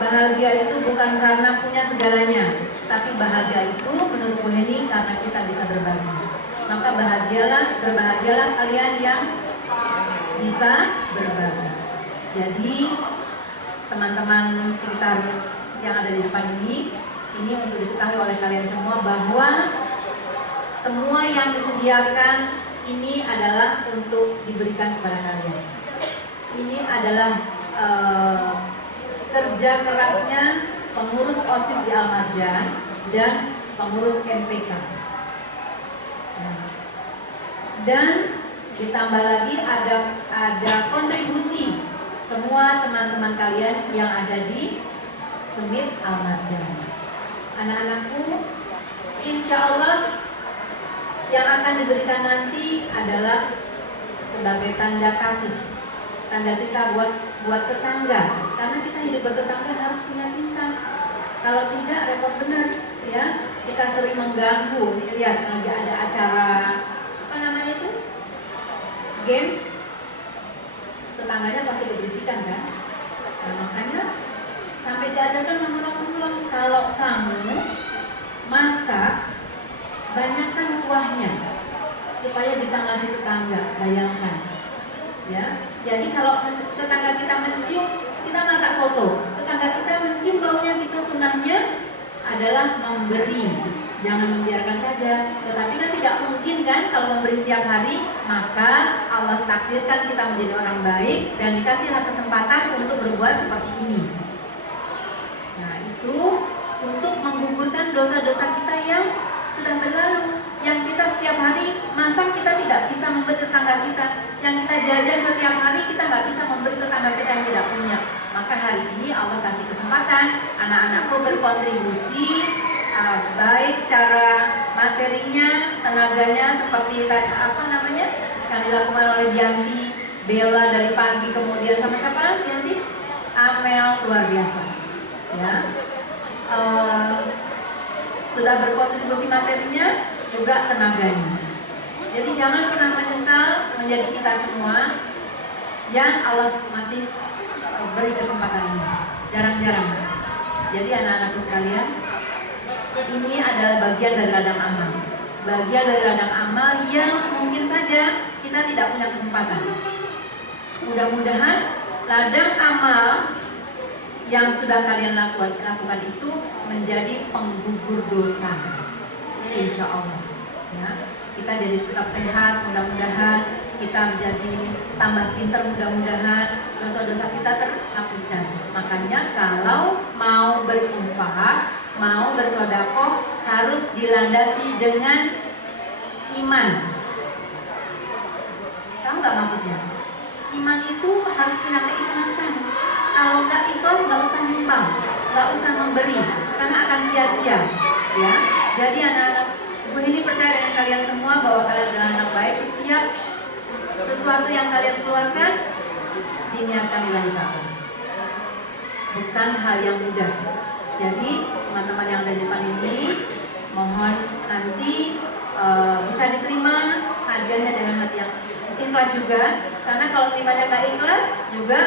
bahagia itu bukan karena punya segalanya, tapi bahagia itu menurut Bu Heni karena kita bisa berbagi. Maka berbahagialah kalian yang bisa berbagi. Jadi teman-teman sekitar yang ada di depan ini untuk diketahui oleh kalian semua bahwa semua yang disediakan ini adalah untuk diberikan kepada kalian. Ini adalah kerja kerasnya pengurus OSIS di Al-Marjan dan pengurus MPK. Dan ditambah lagi ada kontribusi semua teman-teman kalian yang ada di Semit Al-Marjan. Anak-anakku, insya Allah yang akan diberikan nanti adalah sebagai tanda kasih, tanda cinta buat tetangga. Karena kita hidup bertetangga harus punya cinta. Kalau tidak repot benar, ya. Kita sering mengganggu. Lihat lagi ada acara apa namanya itu? Game. Tetangganya pasti diberisikan kan? Nah, makanya sampai diajarkan sama Rasulullah, kalau kamu masak banyakkan kuahnya supaya bisa ngasih tetangga. Bayangkan, ya. Jadi kalau tetangga kita mencium, kita masak soto, tetangga kita mencium baunya, kita sunahnya adalah memberi, jangan membiarkan saja. Tetapi kan tidak mungkin kan kalau memberi setiap hari, maka Allah takdirkan kita menjadi orang baik dan dikasihlah kesempatan untuk berbuat seperti ini. Nah, itu untuk menggugurkan dosa-dosa kita yang sudah berlalu, yang kita setiap hari masak kita tidak bisa memberi tetangga kita, yang kita jajan setiap hari kita nggak bisa memberi tetangga kita yang tidak punya. Maka hari ini Allah kasih kesempatan anak-anakku berkontribusi, baik secara materinya, tenaganya, seperti apa namanya yang dilakukan oleh Dianti, Bella dari pagi, kemudian sama siapa Dianti? Amel, luar biasa, ya. Sudah berkontribusi materinya, juga tenaganya. Jadi jangan pernah menyesal menjadi kita semua yang Allah masih beri kesempatan ini. Jarang-jarang. Jadi anak-anakku sekalian, ini adalah bagian dari ladang amal. Bagian dari ladang amal yang mungkin saja kita tidak punya kesempatan. Mudah-mudahan ladang amal yang sudah kalian lakukan itu menjadi penggugur dosa. Insya Allah, ya. Kita jadi tetap sehat, mudah-mudahan kita menjadi tambah pintar, mudah-mudahan dosa-dosa kita terhapuskan. Makanya kalau mau berinfak, mau bersedekah harus dilandasi dengan iman. Tahu nggak maksudnya? Iman itu harus punya keikhlasan. Kalau nggak ikhlas, nggak usah nyumbang, nggak usah memberi, karena akan sia-sia, ya. Jadi anak-anak ini percaya dengan kalian semua bahwa kalian adalah anak baik. Setiap sesuatu yang kalian keluarkan diniatkan lillahi ta'ala. Bukan hal yang mudah. Jadi teman-teman yang ada di depan ini, mohon nanti bisa diterima hadiahnya dengan hati yang ikhlas juga. Karena kalau terimanya nggak ikhlas juga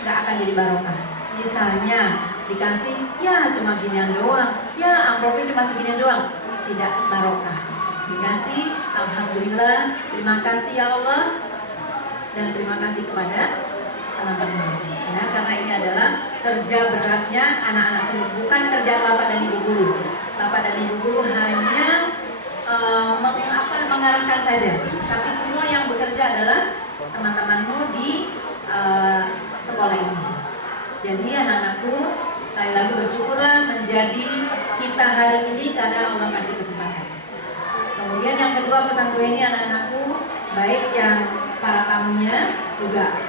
nggak akan jadi barokah. Misalnya dikasih, ya cuma ginian doang, ya amplopnya cuma seginian doang, tidak barokah. Dikasih, alhamdulillah, terima kasih ya Allah, dan terima kasih kepada teman-teman. Ya, karena ini adalah kerja beratnya anak-anak semua, bukan kerja bapak dan ibu guru. Bapak dan ibu guru hanya mengarahkan saja, tapi semua yang bekerja adalah teman-temanmu di sekolah ini. Jadi anak-anakku, sekali lagi bersyukurlah menjadi kita hari ini karena Allah kasih kesempatan. Kemudian yang kedua pesanku ini anak-anakku, baik yang para tamunya juga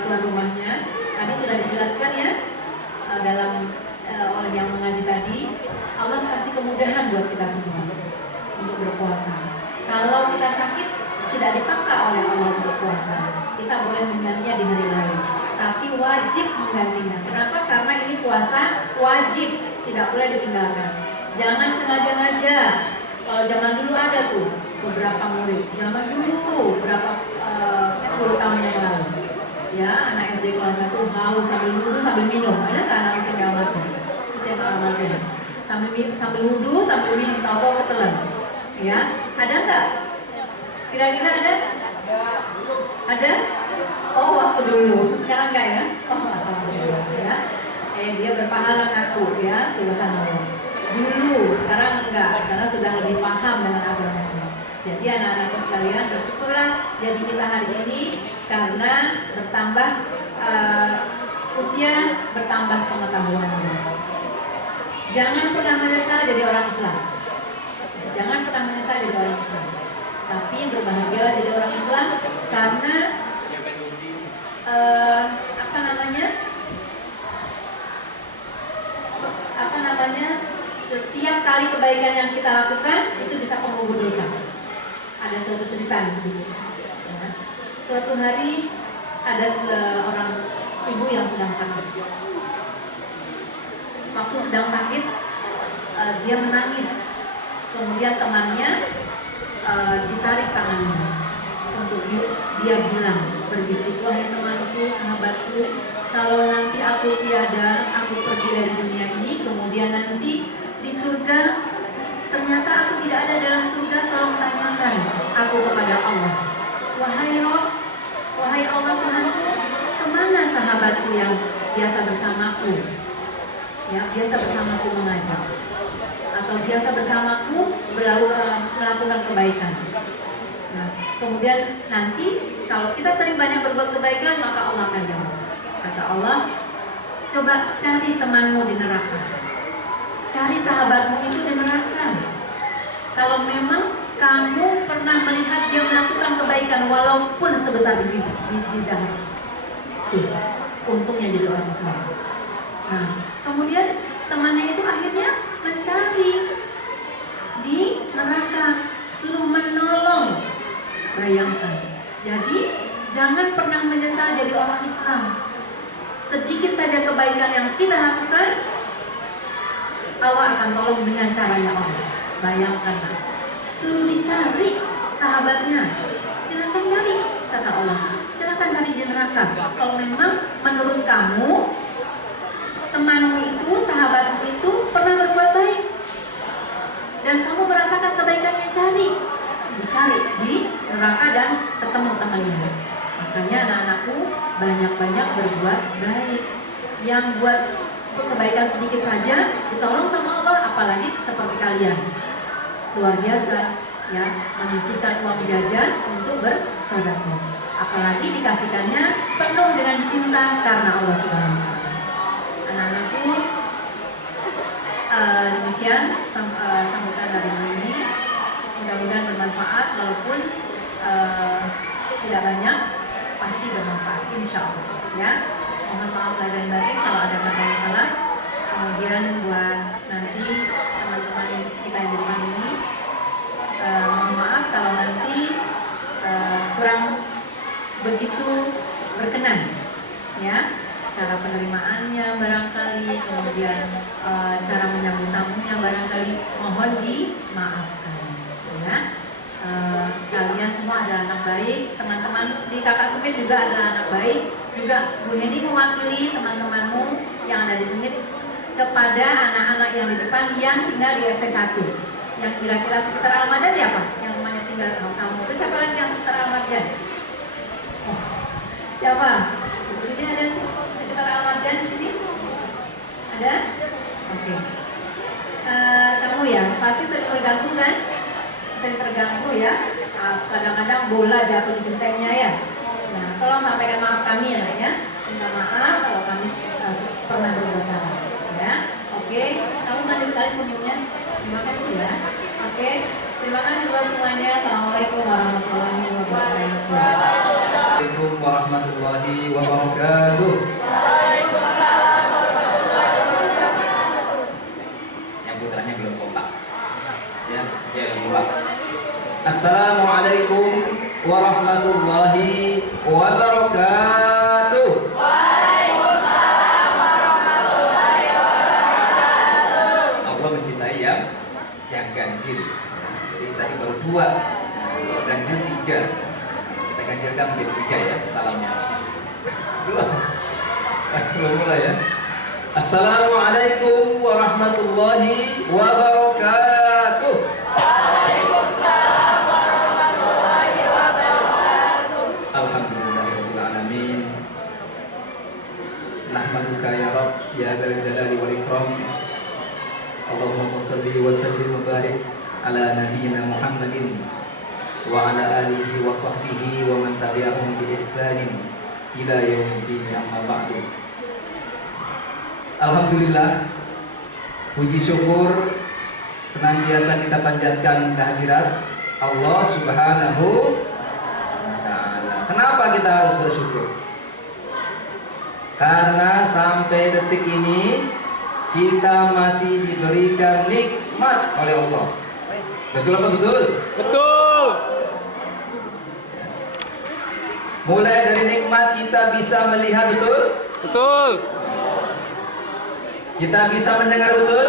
tuan rumahnya, tadi sudah dijelaskan ya dalam oleh yang mengaji tadi, Allah kasih kemudahan buat kita semua untuk berpuasa. Kalau kita sakit tidak dipaksa oleh Allah untuk puasa, kita boleh menggantinya di hari lain, tapi wajib menggantinya. Kenapa? Karena ini puasa wajib, tidak boleh ditinggalkan. Jangan sengaja-ngaja. Kalau zaman dulu ada tuh beberapa murid, zaman dulu berapa 10 tahun yang lalu, ya anak SD kelas 1 haus sambil duduk sambil minum, ada kan anak SMP sambil wudhu, sambil minum tahu ketelan. Ya, ada nggak? Kira-kira ada? Ada? Oh, waktu dulu. Sekarang nggak ya? Oh, alhamdulillah ya. Dia berpahala ngaku ya, subhanallah. Dulu, sekarang enggak, karena sudah lebih paham dengan agamanya. Jadi anak-anakku sekalian, bersyukurlah jadi kita hari ini karena bertambah usia, bertambah pengetahuannya. Jangan pernah menyesal jadi orang Islam. Jangan pernah menyesal jadi orang Islam. Tapi berbahagialah jadi orang Islam karena setiap kali kebaikan yang kita lakukan itu bisa pengubur dosa. Ada suatu cerita sedikit. Ya. Suatu hari ada seorang ibu yang sedang sakit. Waktu sedang sakit, dia menangis. Kemudian temannya ditarik tangannya untuk dia bilang, berbisik, wahai temanku, sahabatku, kalau nanti aku tiada, aku pergi dari dunia ini, kemudian nanti di surga, ternyata aku tidak ada dalam surga, tolong tanyakan aku kepada Allah. Wahai Rob, wahai Allah Tuhanku, kemana sahabatku yang biasa bersamaku? Ya, biasa bersamaku mengajar, atau biasa bersamaku melakukan kebaikan. Nah, kemudian nanti kalau kita sering banyak berbuat kebaikan, maka Allah akan jawab. Kata Allah, coba cari temanmu di neraka, cari sahabatmu itu di neraka. Kalau memang kamu pernah melihat dia melakukan kebaikan walaupun sebesar di jahat, untungnya jadi orang Islam. Nah, kemudian temannya itu akhirnya mencari di neraka, suruh menolong. Bayangkan. Jadi jangan pernah menyesal jadi orang Islam. Sedikit saja kebaikan yang kita lakukan, Allah akan tolong dengan caranya Allah. Bayangkan, suruh dicari sahabatnya, silakan cari, kata Allah. Silakan cari di neraka. Kalau memang menurut kamu temanmu itu, sahabatmu itu pernah berbuat baik dan kamu merasakan kebaikannya, dicari di neraka dan ketemu temannya. Makanya anak-anakku banyak-banyak berbuat baik. Yang buat kebaikan sedikit saja ditolong sama Allah, apalagi seperti kalian. Luar biasa ya, menyisihkan uang jajan untuk bersedekah. Apalagi dikasihkannya penuh dengan cinta karena Allah Subhanahu wa taala. Anak-anakku, demikian sambutan dari ini. Mudah-mudahan bermanfaat, walaupun tidak banyak, pasti bermanfaat, insya Allah. Ya, mohon maaf lahir dan batin kalau ada kata yang salah. Kemudian buat nanti teman-teman kita yang di depan ini, mohon maaf kalau nanti kurang begitu berkenan, ya. Cara penerimaannya barangkali, kemudian cara menyambut tamunya barangkali, mohon dimaafkan. Ya, kalian semua adalah anak baik, teman-teman di kakak Semit juga adalah anak baik. Juga Bu Neni mewakili teman-temanmu yang ada di Semit kepada anak-anak yang di depan yang tinggal di RT 1. Yang kira-kira sekitar Almadan siapa? Yang rumahnya tinggal sama kamu. Terus siapa lagi yang sekitar Almadan? Oh, siapa? Di sini ada sekitar Almadan di sini? Ada? Oke. Kamu ya, pasti sering terganggu kan? Sering terganggu ya. Kadang-kadang bola jatuh di gentengnya ya. Nah, tolong sampaikan maaf kami ya, ya. Minta maaf kalau kami pernah berbuat salah. Ya, oke. Kamu manis sekali senyumnya. Terima kasih ya. Oke. Terima kasih buat semuanya. Assalamualaikum warahmatullahi wabarakatuh. Assalamualaikum warahmatullahi wabarakatuh. Waalaikumsalam warahmatullahi wabarakatuh. Yang putranya belum kompak. Ya, mulai. Assalamualaikum warahmatullahi wabarakatuh. Waalaikumsalam warahmatullahi wabarakatuh. Allah mencintai yang ganjil. Jadi tadi baru 2, ganjil 3. Kita ganjilkan menjadi 3 ya salamnya. Belum mulai ya. Assalamualaikum warahmatullahi wabarakatuh. ya dzal jalali wal ikram. Allahumma shalli wa sallim wa barik ala nabiyyina Muhammadin wa ala alihi wa sahbihi wa man tabi'ahum bi ihsanin ila yaumiddin, amma ba'du. Alhamdulillah, puji syukur senantiasa kita panjatkan kehadirat Allah Subhanahu wa ta'ala. Kenapa kita harus bersyukur? Karena sampai detik ini kita masih diberikan nikmat oleh Allah. Betul apa betul? Betul. Mulai dari nikmat kita bisa melihat, betul? Betul. Kita bisa mendengar, betul?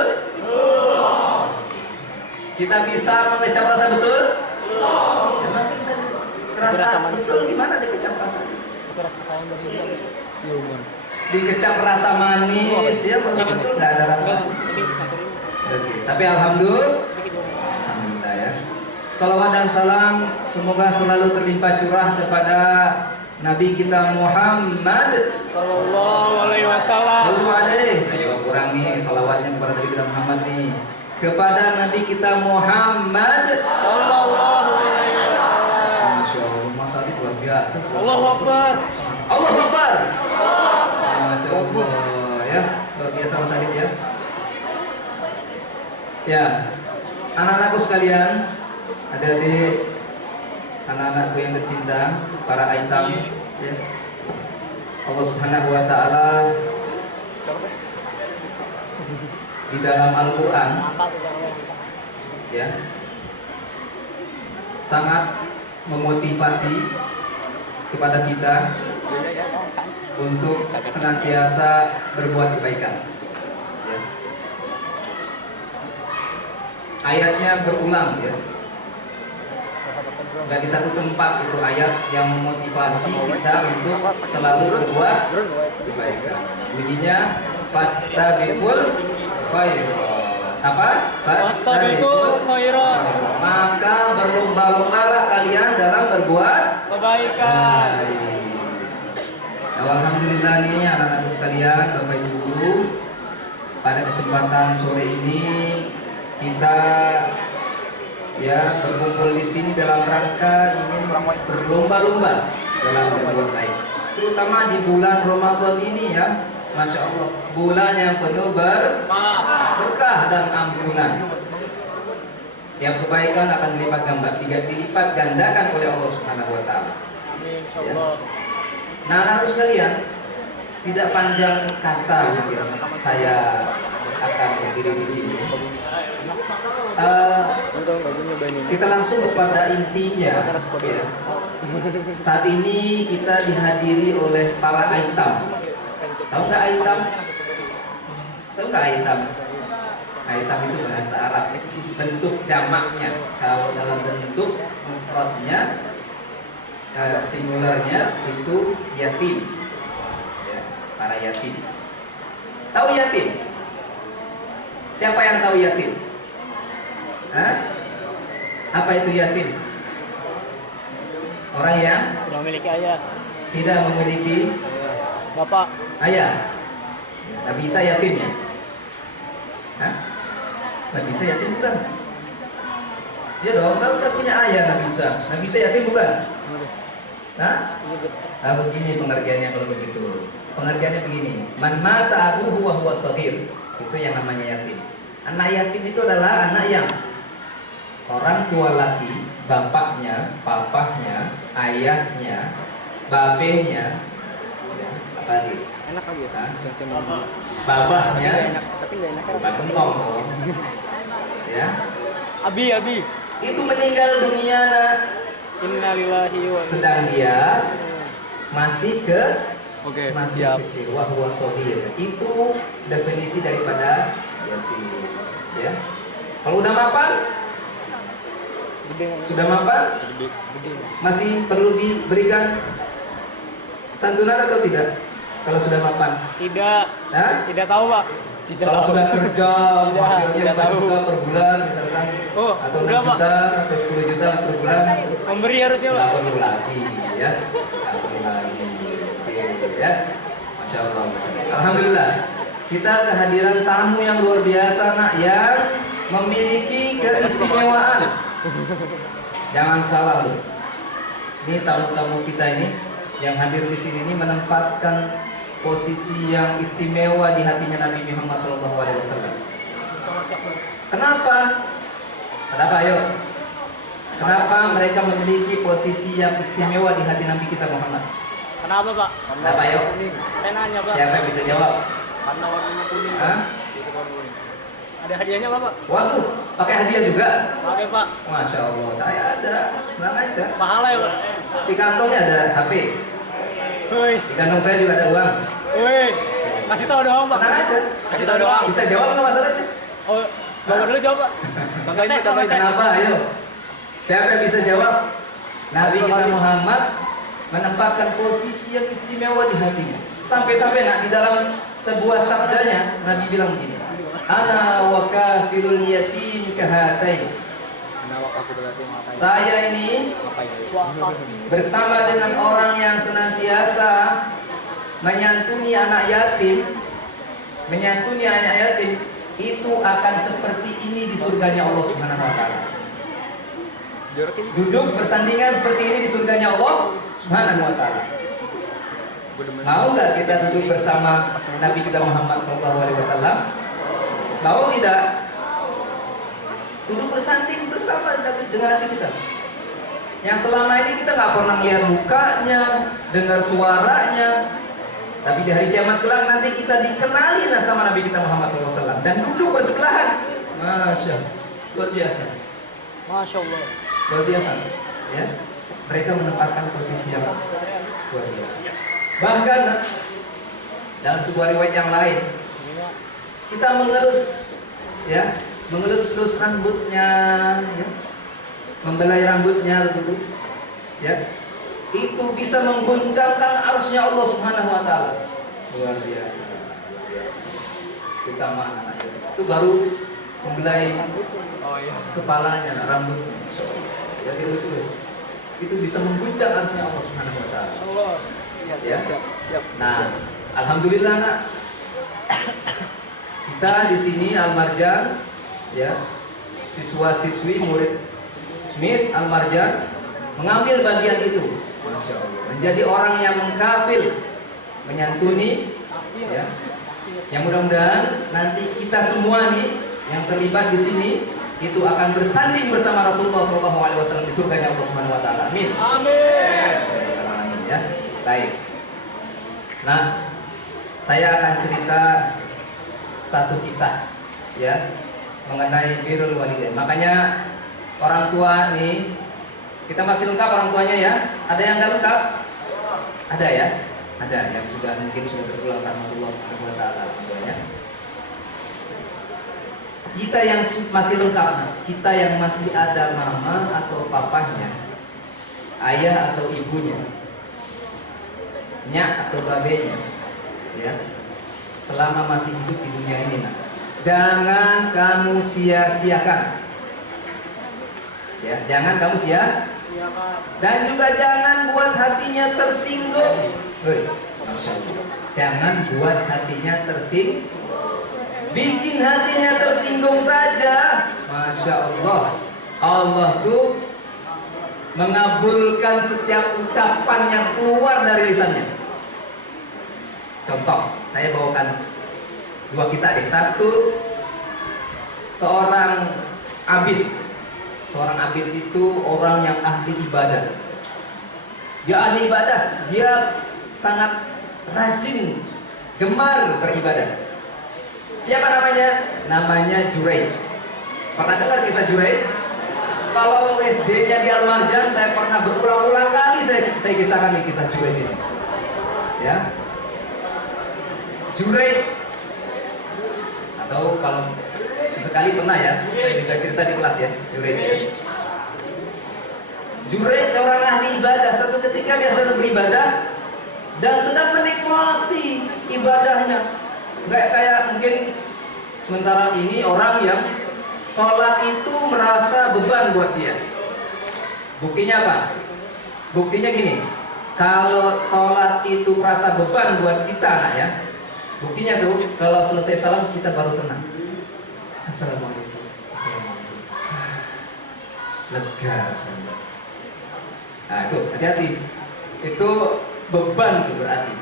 Kita bisa mengecap rasa, betul? Emang bisa terasa betul gimana dikecap rasa? Dikecap rasa manis, ya betul nggak ada rasa. Oke. Tapi alhamdulillah ya. Salawat dan salam semoga selalu terlimpah curah kepada Nabi kita Muhammad Sallallahu alaihi wasallam. Ayo kurang nih salawatnya kepada Nabi kita Muhammad nih. Kepada Nabi kita Muhammad Sallallahu alaihi wasallam. Masya Allah, Mas Adit luar biasa. Allahu Akbar. Allah Akbar. Masya Allah ya, luar biasa Mas Adit ya. Ya, anak-anakku sekalian, adik-adik, anak-anakku yang tercinta, para aitam, ya. Allah Subhanahu wa ta'ala di dalam Al-Quran ya sangat memotivasi kepada kita untuk senantiasa berbuat kebaikan ya. Ayatnya berulang ya, nggak di satu tempat itu ayat yang memotivasi kita untuk selalu berbuat kebaikan. Bunyinya fastabiqul khairat. Apa? Fastabiqul khairat. Maka berlomba-lombalah kalian dalam berbuat Kebaikan. baik. Nah, alhamdulillah nih anak-anakku sekalian, Bapak Ibu guru, pada kesempatan sore ini kita ya berkumpul di sini dalam rangka ingin berlomba-lomba dalam berbuat baik, terutama di bulan Ramadan ini ya, Masya Allah, bulan yang penuh berkah dan ampunan. Yang kebaikan akan dilipat gandakan oleh Allah Subhanahu wa ta'ala. Ya. Nah, anak sekalian, tidak panjang kata ya, saya akan berdiri di sini. Kita langsung kepada intinya ya. Saat ini kita dihadiri oleh para aitam. Tahu nggak aitam? Tahu nggak aitam? Aitam itu bahasa Arab, bentuk jamaknya. Kalau dalam bentuk mufradnya, singularnya itu yatim ya, para yatim. Tahu yatim? Siapa yang tahu yatim? Hah? Apa itu yatim? Orang yang Tidak memiliki ayah. tidak memiliki Bapak. ayah. Nabi Isa yatim ya? Hah? Nabi Isa yatim bukan? Iya dong, kan udah punya ayah Nabi Isa. Nabi Isa yatim bukan? Hah? Nah, begini pengertiannya kalau begitu. Pengertiannya begini. Man mata abuhu wa huwa shaghir. Itu yang namanya yatim. Anak yatim itu adalah anak yang orang tua laki, bapaknya, papahnya, ayahnya, babehnya, ya, apa lagi? Enak aja. Hah? Babahnya, Tapi nggak enak. bukan kentong dong. Ya, Abi. itu meninggal dunia nak. Innalillahi wa Sedang dia masih masih siap. kecil, wahwa shaghir. Itu definisi daripada yatim. Ya, kalau udah mapan, sudah mapan, masih perlu diberikan santunan atau tidak? Kalau sudah mapan? Tidak. Hah? Tidak tahu, Pak. Kalau sudah kerja, hasilnya tidak 5 tahu. juta per bulan misalkan, Oh, atau udah, 6 Pak. juta atau 10 juta per bulan, Memberi harusnya, Pak. nggak perlu lagi ya, nggak perlu lagi. Oke, ya, Masya Allah. Alhamdulillah. kita kehadiran tamu yang luar biasa nak, yang memiliki keistimewaan. Jangan salah loh. Ini tamu-tamu kita ini yang hadir di sini ini menempatkan posisi yang istimewa di hatinya Nabi Muhammad SAW. Kenapa? Kenapa ayo? Kenapa mereka memiliki posisi yang istimewa di hati Nabi kita Muhammad? Kenapa Pak? Kenapa ayo? Saya nanya Pak. Siapa yang bisa jawab? Karena warnanya kuning. Hah? Ada hadiahnya Pak, Pak? Waduh, pakai hadiah juga? Pakai Pak. Masya Allah, saya ada. Tenang aja. Pahala ya Pak? Di kantongnya ada HP. Wis. Di kantong saya juga ada uang. Wih. Kasih tahu doang Pak. Tenang aja. Kasih tahu doang. Bisa jawab nggak masalahnya? Oh, Bapak dulu jawab Pak. Contohnya. Kenapa? Ayo. Siapa yang bisa jawab? Nabi kita Muhammad menempatkan posisi yang istimewa di hatinya. Sampai-sampai nak di dalam sebuah sabdanya Nabi bilang begini. Ana wa kafirul yatim kahatain. Saya ini bersama dengan orang yang senantiasa menyantuni anak yatim, itu akan seperti ini di surganya Allah Subhanahu wa taala. Duduk bersandingan seperti ini di surganya Allah Subhanahu wa taala. Mau nggak kita duduk bersama Nabi kita Muhammad SAW? Mau tidak? Duduk bersanding bersama dengan Nabi kita. Yang selama ini kita nggak pernah lihat mukanya, dengar suaranya, tapi di hari kiamat kelak nanti kita dikenali sama Nabi kita Muhammad SAW dan duduk bersebelahan. Masya Allah, luar biasa. Masya Allah. Luar biasa, ya. Mereka menempatkan posisi yang luar biasa. Bahkan dalam sebuah riwayat yang lain, kita mengelus rambutnya, ya, membelai rambutnya dulu, ya, itu bisa mengguncangkan arsy-Nya Allah Subhanahu wa taala. Luar biasa. Keutamaan itu baru membelai kepalanya, rambutnya. Ya, terus itu bisa mengguncang arsy-Nya Allah Subhanahu wa taala. Ya. Nah, alhamdulillah nak, kita di sini Al-Marjan, ya, siswa-siswi murid Smith Al-Marjan mengambil bagian itu, Masya Allah, menjadi orang yang mengkafil, menyantuni, ya. Yang mudah-mudahan nanti kita semua nih yang terlibat di sini itu akan bersanding bersama Rasulullah SAW di surganya Allah Subhanahu wa taala. Amin. Amin. Ya. Baik. Nah, saya akan cerita satu kisah, ya, mengenai birrul walidain. Makanya orang tua nih, kita masih lengkap orang tuanya ya. Ada yang nggak lengkap? Ada ya? Ada yang mungkin sudah berulang karena Allah Subhanahu wa taala tuanya. Kita yang masih lengkap, kita yang masih ada mama atau papahnya, ayah atau ibunya, nyak atau babenya, ya, selama masih hidup di dunia ini, nah, jangan kamu sia-siakan, ya, jangan kamu dan juga jangan buat hatinya tersinggung. Jangan buat hatinya tersinggung. Bikin hatinya tersinggung saja, Masya Allah. Allah tuh mengabulkan setiap ucapan yang keluar dari lisannya. Contoh, saya bawakan dua kisah deh. Satu, seorang abid. Seorang abid itu orang yang ahli ibadah. Dia ahli ibadah, dia sangat rajin, gemar beribadah. Siapa namanya? Namanya Juraij. Pernah dengar kisah Juraij? Kalau SD-nya di Al-Marjan, saya pernah berulang-ulang kali saya kisahkan nih kisah Juraij ini. Ya, Juraij, atau kalau sekali pernah ya, saya juga cerita di kelas ya, Juraij. Ya. Juraij seorang ahli ibadah. Suatu ketika dia sedang beribadah dan sedang menikmati ibadahnya. Nggak kayak mungkin sementara ini orang yang sholat itu merasa beban buat dia. Buktinya apa? Buktinya gini, kalau sholat itu merasa beban buat kita, nah ya, Buktinya tuh, kalau selesai salam kita baru tenang. Assalamualaikum. Assalamualaikum. Lega rasanya. Nah itu, hati-hati. Itu beban tuh berarti.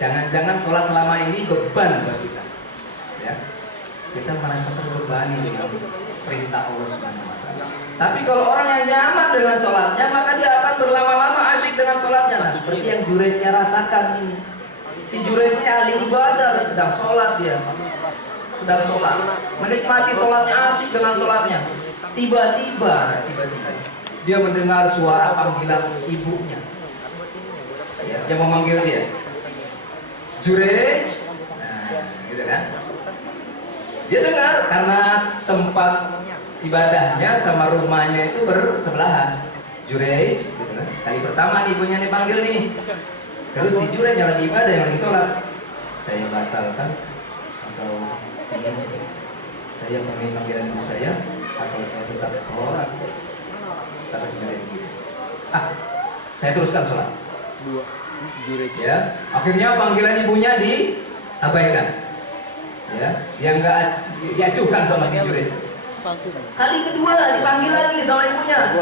Jangan-jangan sholat selama ini beban buat kita. Ya, kita merasa terbebani dengan perintah Allah Subhanahu wa Ta'ala. Tapi kalau orang yang nyaman dengan sholatnya, maka dia akan berlama-lama asyik dengan sholatnya. Nah, seperti yang Jureidnya rasakan ini. Si Jureidnya ahli ibadah, sedang sholat dia, sedang sholat, menikmati sholatnya, asyik dengan sholatnya. Tiba-tiba dia mendengar suara panggilan ibunya. Ya, yang memanggil dia, Jureid. Nah, gitu kan? Dia dengar karena tempat ibadahnya sama rumahnya itu bersebelahan. Jureid, gitu kan? Kali pertama ibunya dipanggil nih. Terus si Jureid yang lagi ibadah, yang lagi sholat, saya batalkan atau ini saya penuhi panggilan ibu saya atau saya tetap sholat. Kata si Jureid begitu. Saya teruskan sholat. Ya, akhirnya panggilan ibunya diabaikan. Ya, dia nggak diajukan sama si Jureid. Kali kedua dipanggil lagi sama ibunya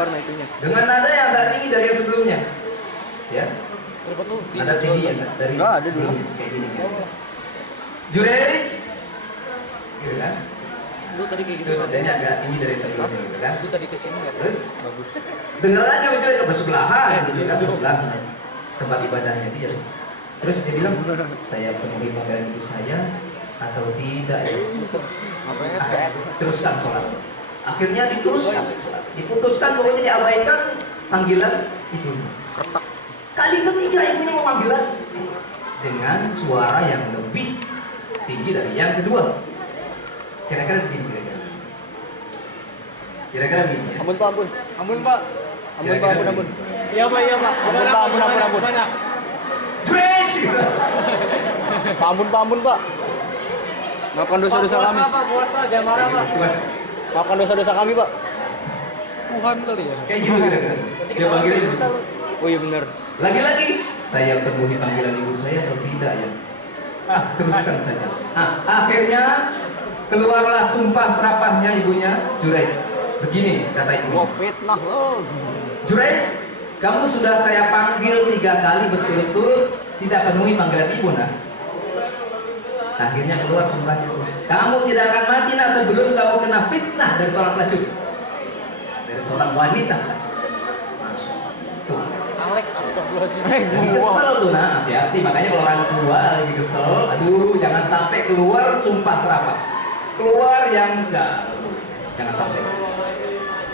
dengan nada yang agak tinggi dari yang sebelumnya. Ya, nada tinggi ya dari sebelumnya kayak gini. Jureid, gitu kan? Lu tadi kayak gitu. Nadanya agak tinggi dari sebelumnya, gitu kan? Lu tadi kesini nggak? Terus dengar aja Jureid ke bersebelahan, gitu kan? Bersebelahan tempat ibadahnya dia. Terus dia bilang, saya penuhi panggilan ibu saya atau tidak ya? Teruskan sholat. Akhirnya diteruskan sholat. Diputuskan pokoknya diabaikan panggilan ibunya. Kali ketiga ibunya memanggil lagi dengan suara yang lebih tinggi dari yang kedua. Kira-kira begini. Kira-kira begini ya. Ampun Pak, ampun. Ampun Pak. Ampun Pak, ampun. Iya Pak, iya Pak. Ampun Pak, ampun. Jureid! Pak, ampun Pak. Maafkan dosa-dosa kami. Puasa, jangan marah Pak. Maafkan dosa-dosa kami Pak. Tuhan kali ya. Kayak gitu kira-kira. Dia panggil ibu. Oh iya benar. Lagi-lagi saya penuhi panggilan ibu saya atau tidak ya? Teruskan saja. Akhirnya keluarlah sumpah serapahnya ibunya Jureid. Begini kata ibunya. Fitnah. Jureid, kamu sudah saya panggil 3 kali berturut-turut tidak penuhi panggilan ibu nak. Akhirnya keluar sumpahnya. Kamu tidak akan mati nak sebelum kamu kena fitnah dari seorang pelacur, dari seorang wanita pelacur. Tuh. Alek, astagfirullahaladzim. Lagi kesel tuh nak, hati-hati. Makanya kalau orang tua lagi kesel, aduh jangan sampai keluar sumpah serapah. Keluar yang enggak, jangan sampai.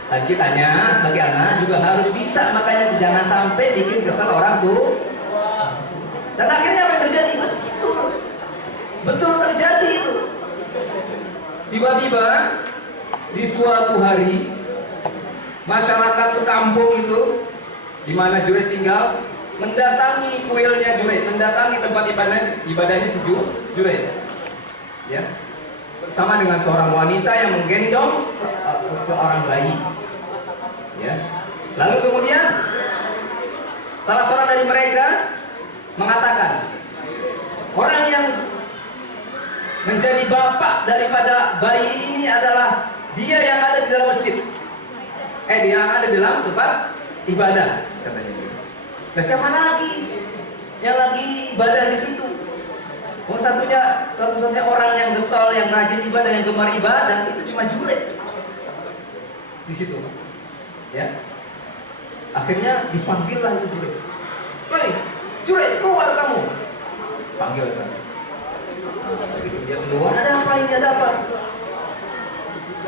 Lagi tanya sebagai anak juga harus bisa, makanya jangan sampai bikin kesel orang tuh. Dan akhirnya apa yang terjadi? Betul terjadi itu. Tiba-tiba di suatu hari masyarakat sekampung itu di mana Jureid tinggal mendatangi kuilnya Jureid, mendatangi tempat ibadahnya si Jureid. Ya. Bersama dengan seorang wanita yang menggendong seorang bayi. Ya. Lalu kemudian salah seorang dari mereka mengatakan, orang yang menjadi bapak daripada bayi ini adalah dia yang ada di dalam masjid. Dia yang ada di dalam tempat ibadah, katanya. Nah, siapa lagi yang lagi ibadah di situ? Satu-satunya orang yang getol, yang rajin ibadah, yang gemar ibadah itu cuma Jureid di situ. Ya. Akhirnya dipanggillah itu Jureid. Hei, Jureid, keluar kamu. Panggil kan. Begitu dia keluar, ada apa ini, ada apa?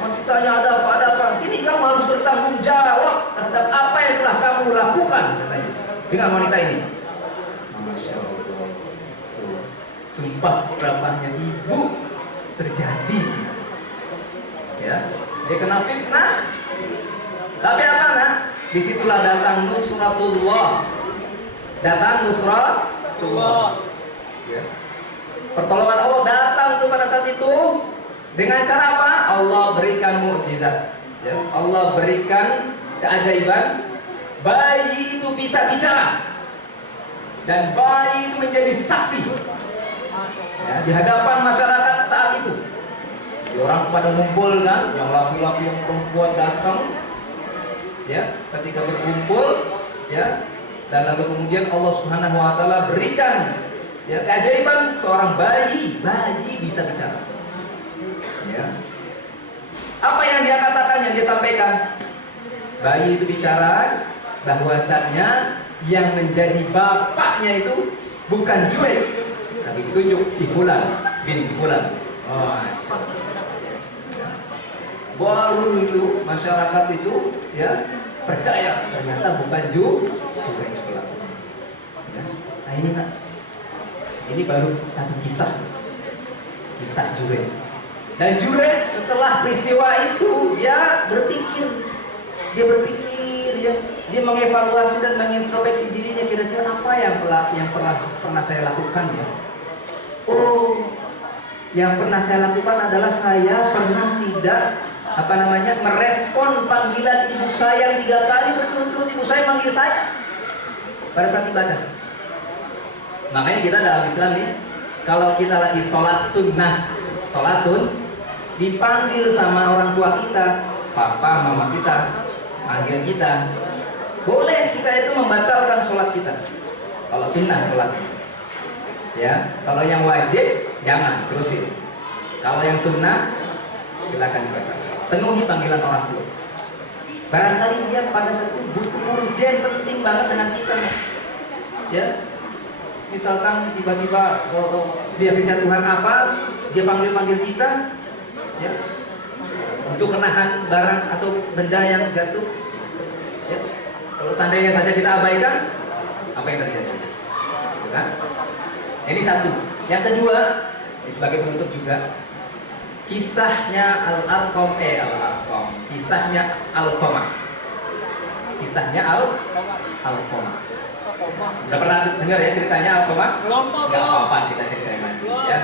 Masih tanya ada apa? Ini kamu harus bertanggung jawab terhadap apa yang telah kamu lakukan, katanya, dengan wanita ini. Masya Allah. Sumpah serapahnya ibu terjadi. Ya, dia kena fitnah. Tapi apa nak? Disitulah datang nusratullah. Datang nusratullah. Ya. Pertolongan Allah datang tuh pada saat itu dengan cara apa? Allah berikan mukjizat. Ya. Allah berikan keajaiban. Bayi itu bisa bicara dan bayi itu menjadi saksi. ya, di hadapan masyarakat saat itu. Orang pada ngumpul kan, yang laki-laki yang perempuan datang, ya, ketika berkumpul, ya, dan lalu kemudian Allah Subhanahu Wa Taala berikan, ya, keajaiban seorang bayi bisa bicara, ya. Apa yang dia katakan, yang dia sampaikan? Bayi itu bicara bahwasannya yang menjadi bapaknya itu bukan Juwayr, tapi ditunjuk si Fulan bin Fulan. Oh, baru itu masyarakat itu, ya, percaya ternyata bukan Juwayr. Ya. Nah ini Kak, ini baru satu kisah Juwayr. Dan Juwayr setelah peristiwa itu dia berpikir, dia mengevaluasi dan mengintrospeksi dirinya, kira-kira apa yang pernah saya lakukan ya. Oh, yang pernah saya lakukan adalah saya pernah tidak merespon panggilan ibu saya yang 3 kali berturut-turut. Ibu saya manggil saya pada saat ibadah. Makanya kita dalam Islam nih, kalau kita lagi sholat dipanggil sama orang tua kita, papa, mama kita, panggil kita, boleh kita itu membatalkan sholat kita. Kalau sunnah sholat, ya. Kalau yang wajib jangan terusin. Kalau yang sunnah silakan dibatalkan. Penuhi panggilan orang tua. Barangkali dia pada saat itu butuh urgen, penting banget dengan kita, ya. Misalkan tiba-tiba dia kejatuhan apa, dia panggil kita, ya, untuk menahan barang atau benda yang jatuh, ya. Kalau seandainya saja kita abaikan, apa yang terjadi? Nah, ini satu. Yang kedua, ini sebagai penutup juga, kisahnya Al-Qamah. Udah pernah dengar ya ceritanya Al-Qamah? Nggak apa-apa, kita ceritain lagi, ya.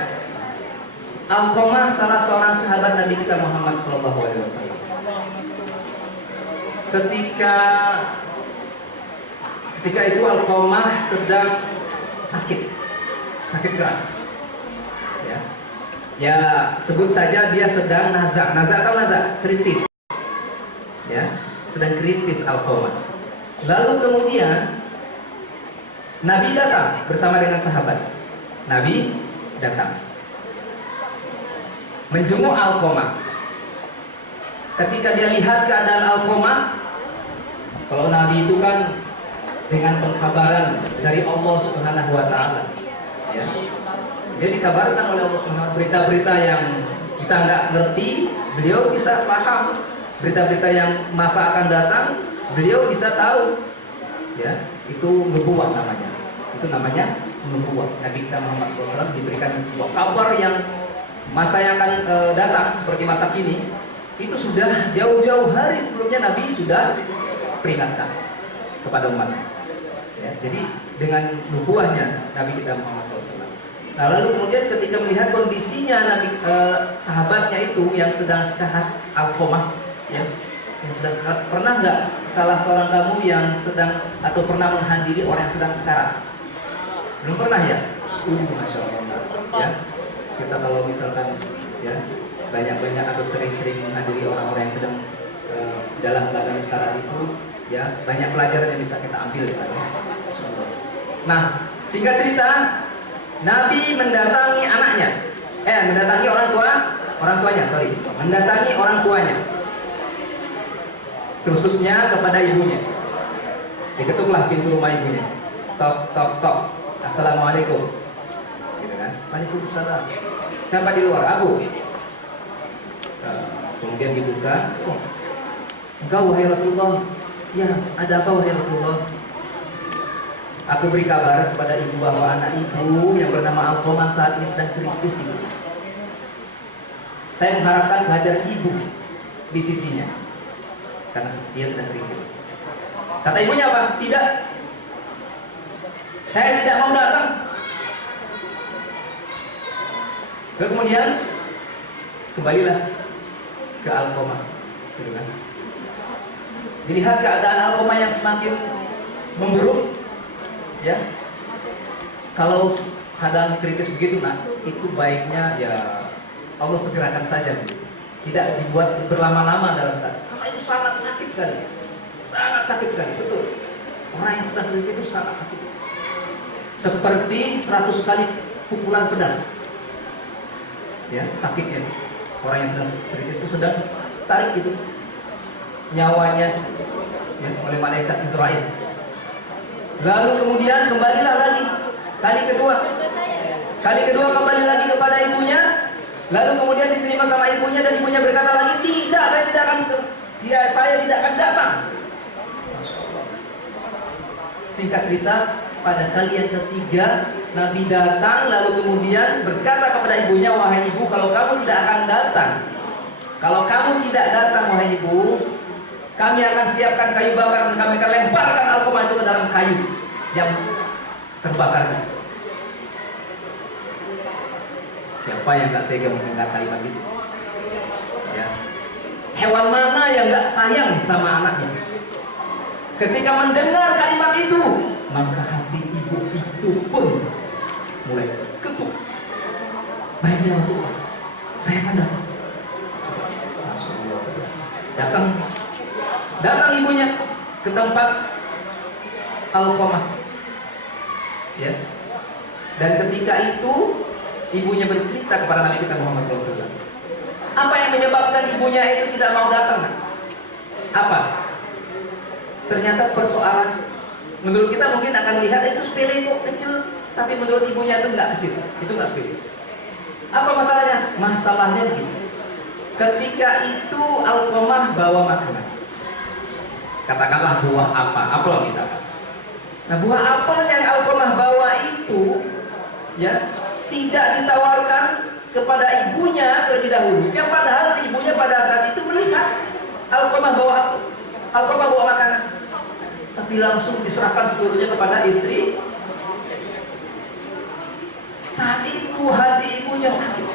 Al-Qamah salah seorang sahabat Nabi kita Muhammad SAW. Ketika itu Al-Qamah sedang sakit keras, ya. Ya, sebut saja dia sedang nazak kritis, ya, sedang kritis Al-Qamah. Lalu kemudian Nabi datang bersama dengan sahabat. Nabi datang menjenguk Al-Qamah. Ketika dia lihat keadaan Al-Qamah, kalau Nabi itu kan dengan pengkabaran dari Allah Subhanahu Wa Taala, ya. Dia dikabarkan oleh Allah Subhanahu Wa Taala berita-berita yang kita nggak ngerti, beliau bisa paham. Berita-berita yang masa akan datang, beliau bisa tahu, ya. Itu nubuwah namanya. Itu namanya nubuwah. Nabi kita Muhammad SAW diberikan kabar yang masa yang akan datang seperti masa kini. Itu sudah jauh-jauh hari sebelumnya Nabi sudah peringatkan kepada umat. Ya, jadi dengan nubuahnya Nabi kita Muhammad SAW. Nah, lalu kemudian ketika melihat kondisinya Nabi sahabatnya itu yang sedang sekarat Al-Qamah, ya, yang sedang sekarat. Pernah nggak salah seorang kamu yang sedang atau pernah menghadiri orang yang sedang sekarat? Belum pernah ya? Masya Allah, ya. Kita kalau misalkan, ya, banyak-banyak atau sering-sering menghadiri orang-orang yang sedang dalam keadaan sekarat itu, ya, banyak pelajaran yang bisa kita ambil, ya. Nah, singkat cerita, Nabi mendatangi anaknya, mendatangi mendatangi orang tuanya, khususnya kepada ibunya. Diketuklah pintu rumah ibunya. Tok, tok, tok. Assalamualaikum. Gitu kan? Waalaikumsalam. Siapa di luar? Aku. Kemudian dibuka. Oh, engkau wahai Rasulullah. Ya, ada apa wahai Rasulullah? Aku beri kabar kepada ibu bahwa anak ibu yang bernama Al-Qamah saat ini sedang kritis, ibu. Saya mengharapkan kehadiran ibu di sisinya karena dia sedang kritis. Kata ibunya apa? Tidak. Saya tidak mau datang. Kemudian kembalilah ke Al-Qamah. Dilihat keadaan Al-Qamah yang semakin memburuk, ya. Kalau keadaan kritis begitu nak, itu baiknya ya Allah segerakan saja, tidak dibuat berlama-lama dalam keadaan. Karena itu sangat sakit sekali, betul. Orang yang sedang kritis itu sangat sakit, seperti 100 kali pukulan pedang. Ya, sakitnya. Orang yang sedang kritis itu sedang tarik itu nyawanya ya, oleh malaikat Israel. Lalu kemudian kembalilah lagi kali kedua kembali lagi kepada ibunya. Lalu kemudian diterima sama ibunya dan ibunya berkata lagi, tidak, saya tidak akan datang. Singkat cerita, pada kali yang ketiga Nabi datang, lalu kemudian berkata kepada ibunya, wahai ibu, kalau kamu tidak akan datang, wahai ibu, kami akan siapkan kayu bakar dan kami akan lemparkan Alqamah itu ke dalam kayu yang terbakar. Siapa yang gak tega mendengar kalimat itu? Ya. Hewan mana yang gak sayang sama anaknya? Ketika mendengar kalimat itu, maka hati ibu itu pun mulai ketuk. Baiknya Rasulullah, saya pandang. Datang ibunya ke tempat Alqamah. Ya. Dan ketika itu ibunya bercerita kepada Nabi kita Muhammad SAW. Apa yang menyebabkan ibunya itu tidak mau datang? Apa? Ternyata persoalan, menurut kita mungkin akan lihat itu sepele, itu kecil, tapi menurut ibunya itu nggak kecil, itu nggak sepele. Apa masalahnya? Masalahnya begini. Ketika itu Alqamah bawa makanan, katakanlah buah apel misalkan. Nah, buah apel yang Alqamah bawa itu, ya, tidak ditawarkan kepada ibunya terlebih dahulu. Yang padahal ibunya pada saat itu melihat Alqamah bawa makanan, tapi langsung diserahkan seluruhnya kepada istri. Saat itu hati ibunya sakit,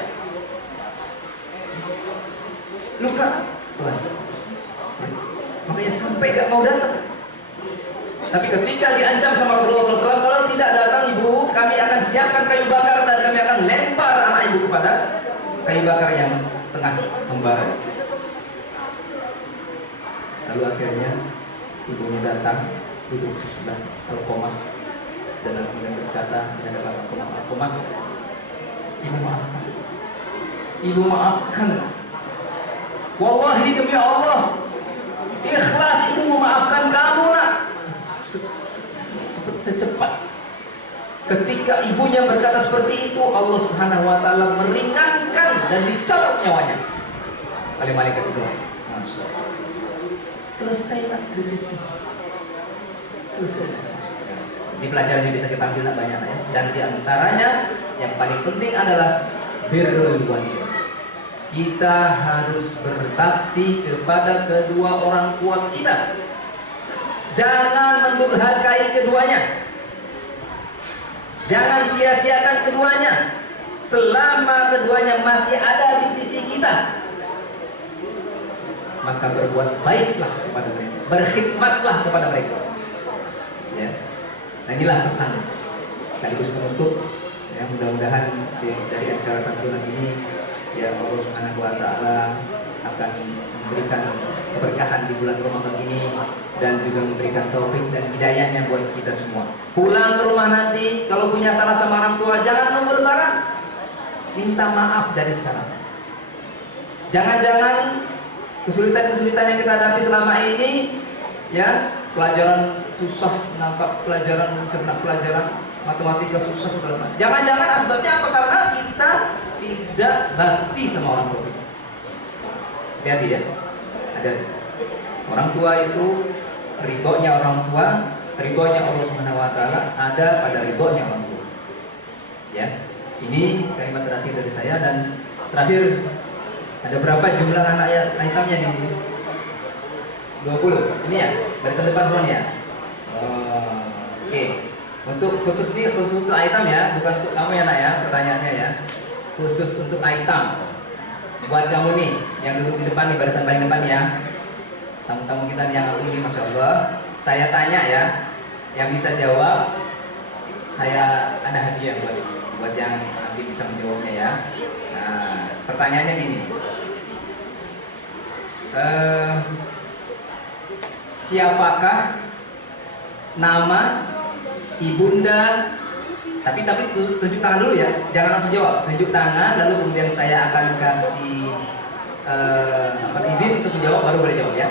luka, makanya sampai gak mau datang. Tapi ketika diancam sama Rasulullah SAW, kalau tidak datang ibu, kami akan siapkan kayu bakar dan kami akan lempar anak ibu kepada kayu bakar yang tengah membara. Lalu akhirnya ibunya datang, duduk sebelah Alqamah dan kemudian berkata di hadapan Alqamah, ibu maafkan. Wallahi demi Allah, ikhlas ibu memaafkan kamu nak. Secepat ketika ibunya berkata seperti itu, Allah Subhanahu wa taala meringankan dan dicabut nyawanya oleh malaikat Israel. Selesailah rezeki. Selesai. Di pelajarannya bisa kita ambil banyak ya. Dan di antaranya yang paling penting adalah birrul walidain. Kita harus berbakti kepada kedua orang tua kita. Jangan mendurhakai keduanya. Jangan sia-siakan keduanya. Selama keduanya masih ada di sisi kita, maka berbuat baiklah kepada mereka, berkhidmatlah kepada mereka. Ya. Nah, inilah pesan sekaligus penutup. Ya, mudah-mudahan dari acara santunan ini, ya Allah Subhanahu wa taala akan memberikan keberkahan di bulan Ramadan ini dan juga memberikan taufik dan hidayahnya buat kita semua. Pulang ke rumah nanti kalau punya salah sama orang tua, jangan nunggu lebaran, minta maaf dari sekarang. Jangan-jangan kesulitan-kesulitan yang kita hadapi selama ini, ya, pelajaran susah, menangkap pelajaran, mencerna pelajaran, matematika susah, segala macam. Jangan-jangan asbabnya apa? Karena kita tidak bakti sama orang tua. Lihat ya, ada orang tua itu ridhonya orang tua, ridhonya Allah Subhanahu wa taala ada pada ridhonya orang tua. Ya, ini kalimat terakhir dari saya. Dan terakhir, ada berapa jumlah anak itemnya di sini? 20. Ini ya, barisan depan semuanya. Oke. Untuk khusus untuk item ya, bukan untuk kamu ya nak ya, pertanyaannya ya. Khusus untuk item. Buat kamu nih yang duduk di depan nih, barisan paling depan ya. Tamu-tamu kita nih yang aku ini, masya Allah. Saya tanya ya, yang bisa jawab, saya ada hadiah buat buat yang nanti bisa menjawabnya ya. Nah, pertanyaannya gini. Siapakah nama ibunda? Tapi tunjuk tangan dulu ya, jangan langsung jawab. Tunjuk tangan, lalu kemudian saya akan kasih izin untuk menjawab, baru boleh jawab ya.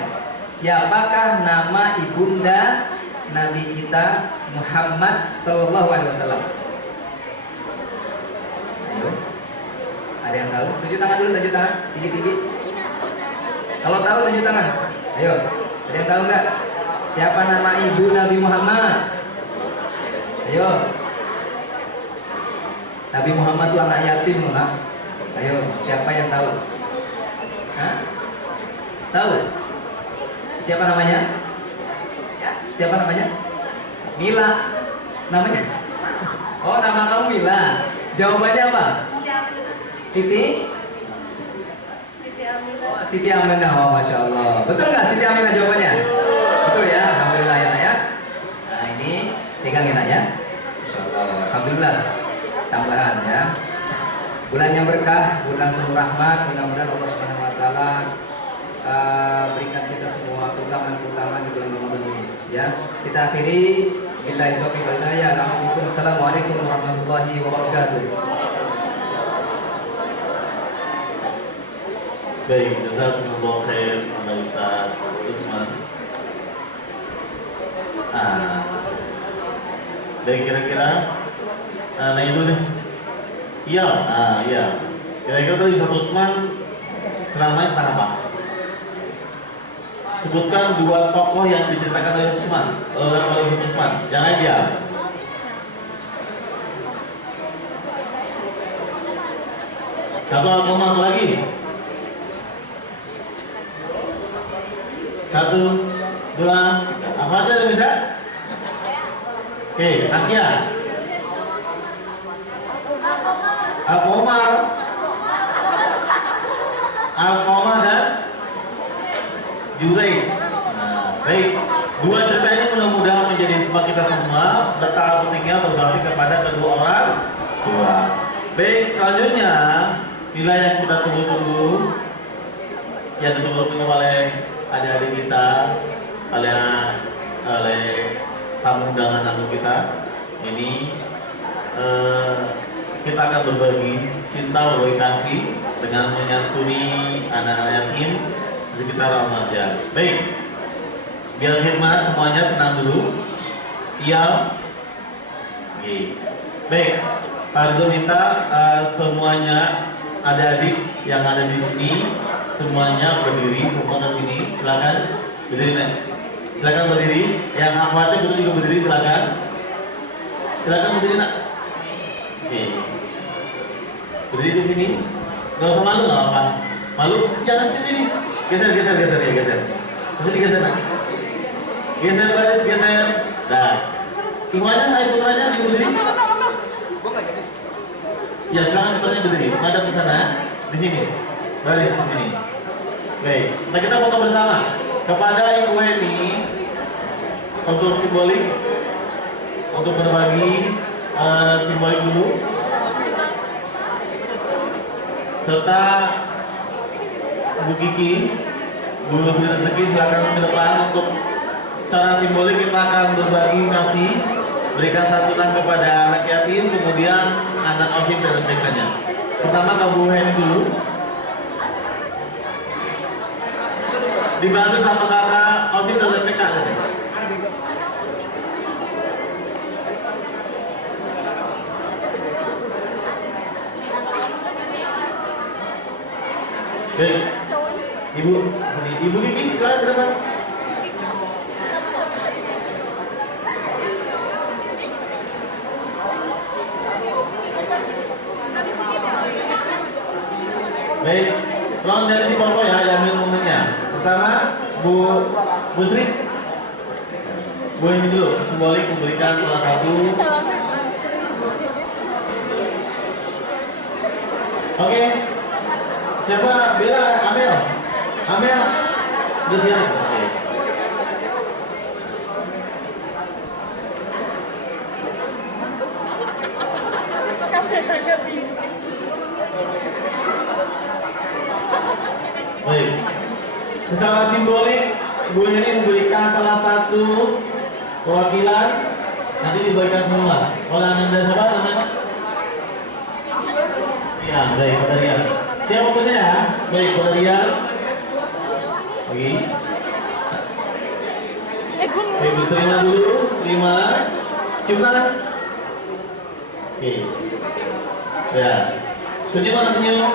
Siapakah nama ibunda Nabi kita Muhammad Sallallahu Alaihi Wasallam? Ayo, ada yang tahu? Tunjuk tangan dulu, tunjuk tangan, tinggi-tinggi. Kalau tahu tunjuk tangan. Ayo, ada yang tahu nggak? Siapa nama ibu Nabi Muhammad? Ayo. Nabi Muhammad itu anak yatim loh, Nak. Ayo, siapa yang tahu? Hah? Tahu? Siapa namanya? Ya, siapa namanya? Mila. Namanya? Oh, nama kamu Mila. Jawabannya apa? Siti? Oh, Siti Aminah. Oh, Masya Allah. Betul nggak Siti Aminah jawabannya? Betul ya, Alhamdulillah ya, Nak ya. Nah, ini pegangin aja. Masya Allah. Alhamdulillah. Tambahan ya. Bulan yang berkah, bulan penuh rahmat. Mudah-mudahan Allah Subhanahu Wa Taala berikan kita semua keutamaan-keutamaan di bulan Ramadan ini. Ya, kita akhiri. Billahi taufiq wal hidayah. Assalamualaikum warahmatullahi wabarakatuh. Baik, jazakumullah khair pada Ustaz Usman. Baik, kira-kira nanya dulu deh. Iya, iya. Kira-kira tadi Ustaz Usman ceramahnya tentang apa? Sebutkan dua tokoh yang diceritakan oleh Ustaz Usman, yang lain dia. Satu alkomah lagi. Satu, dua, apa aja udah bisa? Oke, Asya. Al-Qamar, Al-Qamar dan Juraij. Nah, baik. Dua cerita ini mudah-mudahan menjadi hikmah kita semua betapa pentingnya berbakti kepada kedua orang tua. Baik, selanjutnya nilai yang kita tunggu-tunggu, yang ditunggu-tunggu oleh adik-adik kita, oleh tamu undangan tamu kita. Ini kita akan berbagi cinta, berbagi kasih dengan menyantuni anak-anak yatim di sekitar Ramadan. Baik, biar khidmat semuanya tenang dulu. Iya. Oke. Baik, Pak Ridho minta semuanya adik-adik yang ada di sini semuanya berdiri, semua ke sini. Silakan berdiri, Nek. Silakan berdiri. Yang akhwatnya betul juga berdiri, silakan. Silakan berdiri, Nak. Oke. Berdiri di sini. Gak usah malu, nggak apa-apa. Malu, jangan sini. Geser ya, geser. Terus digeser, Nak. Geser baris, geser. Nah, semuanya saya putarnya di berdiri. Ya, silakan putarnya berdiri. Madap ke sana, di sini. Baris di sini. Baik, nah kita foto bersama. Kepada Ibu Heni untuk simbolik, untuk berbagi simbolik dulu. Serta Bu Kiki, Bu Sri Rezeki silakan ke depan untuk secara simbolik kita akan berbagi kasih, berikan santunan kepada anak yatim, kemudian anak OSIS dan rekan-rekannya. Pertama ke Bu Heni dulu. Dibantu sama kakak OSIS dan PK saja. Baik, Ibu Kiki, silakan ke depan. Baik, tolong dari di foto ya, ambil momennya. Pertama, Bu Sri, Bu ini dulu, simbolik memberikan salah satu. Oke, siapa? Bella, Amel, udah siap. Oke. Baik. Secara simbolik, Ibu ini memberikan salah satu perwakilan nanti diberikan semua oleh Ananda siapa namanya? Ya, baik, Pak Rian. Siapa pokoknya ya? Baik, Pak Rian. Oke. Baik, terima dulu, terima. Cium tangan. Oke. Ya. Senyum mana senyum?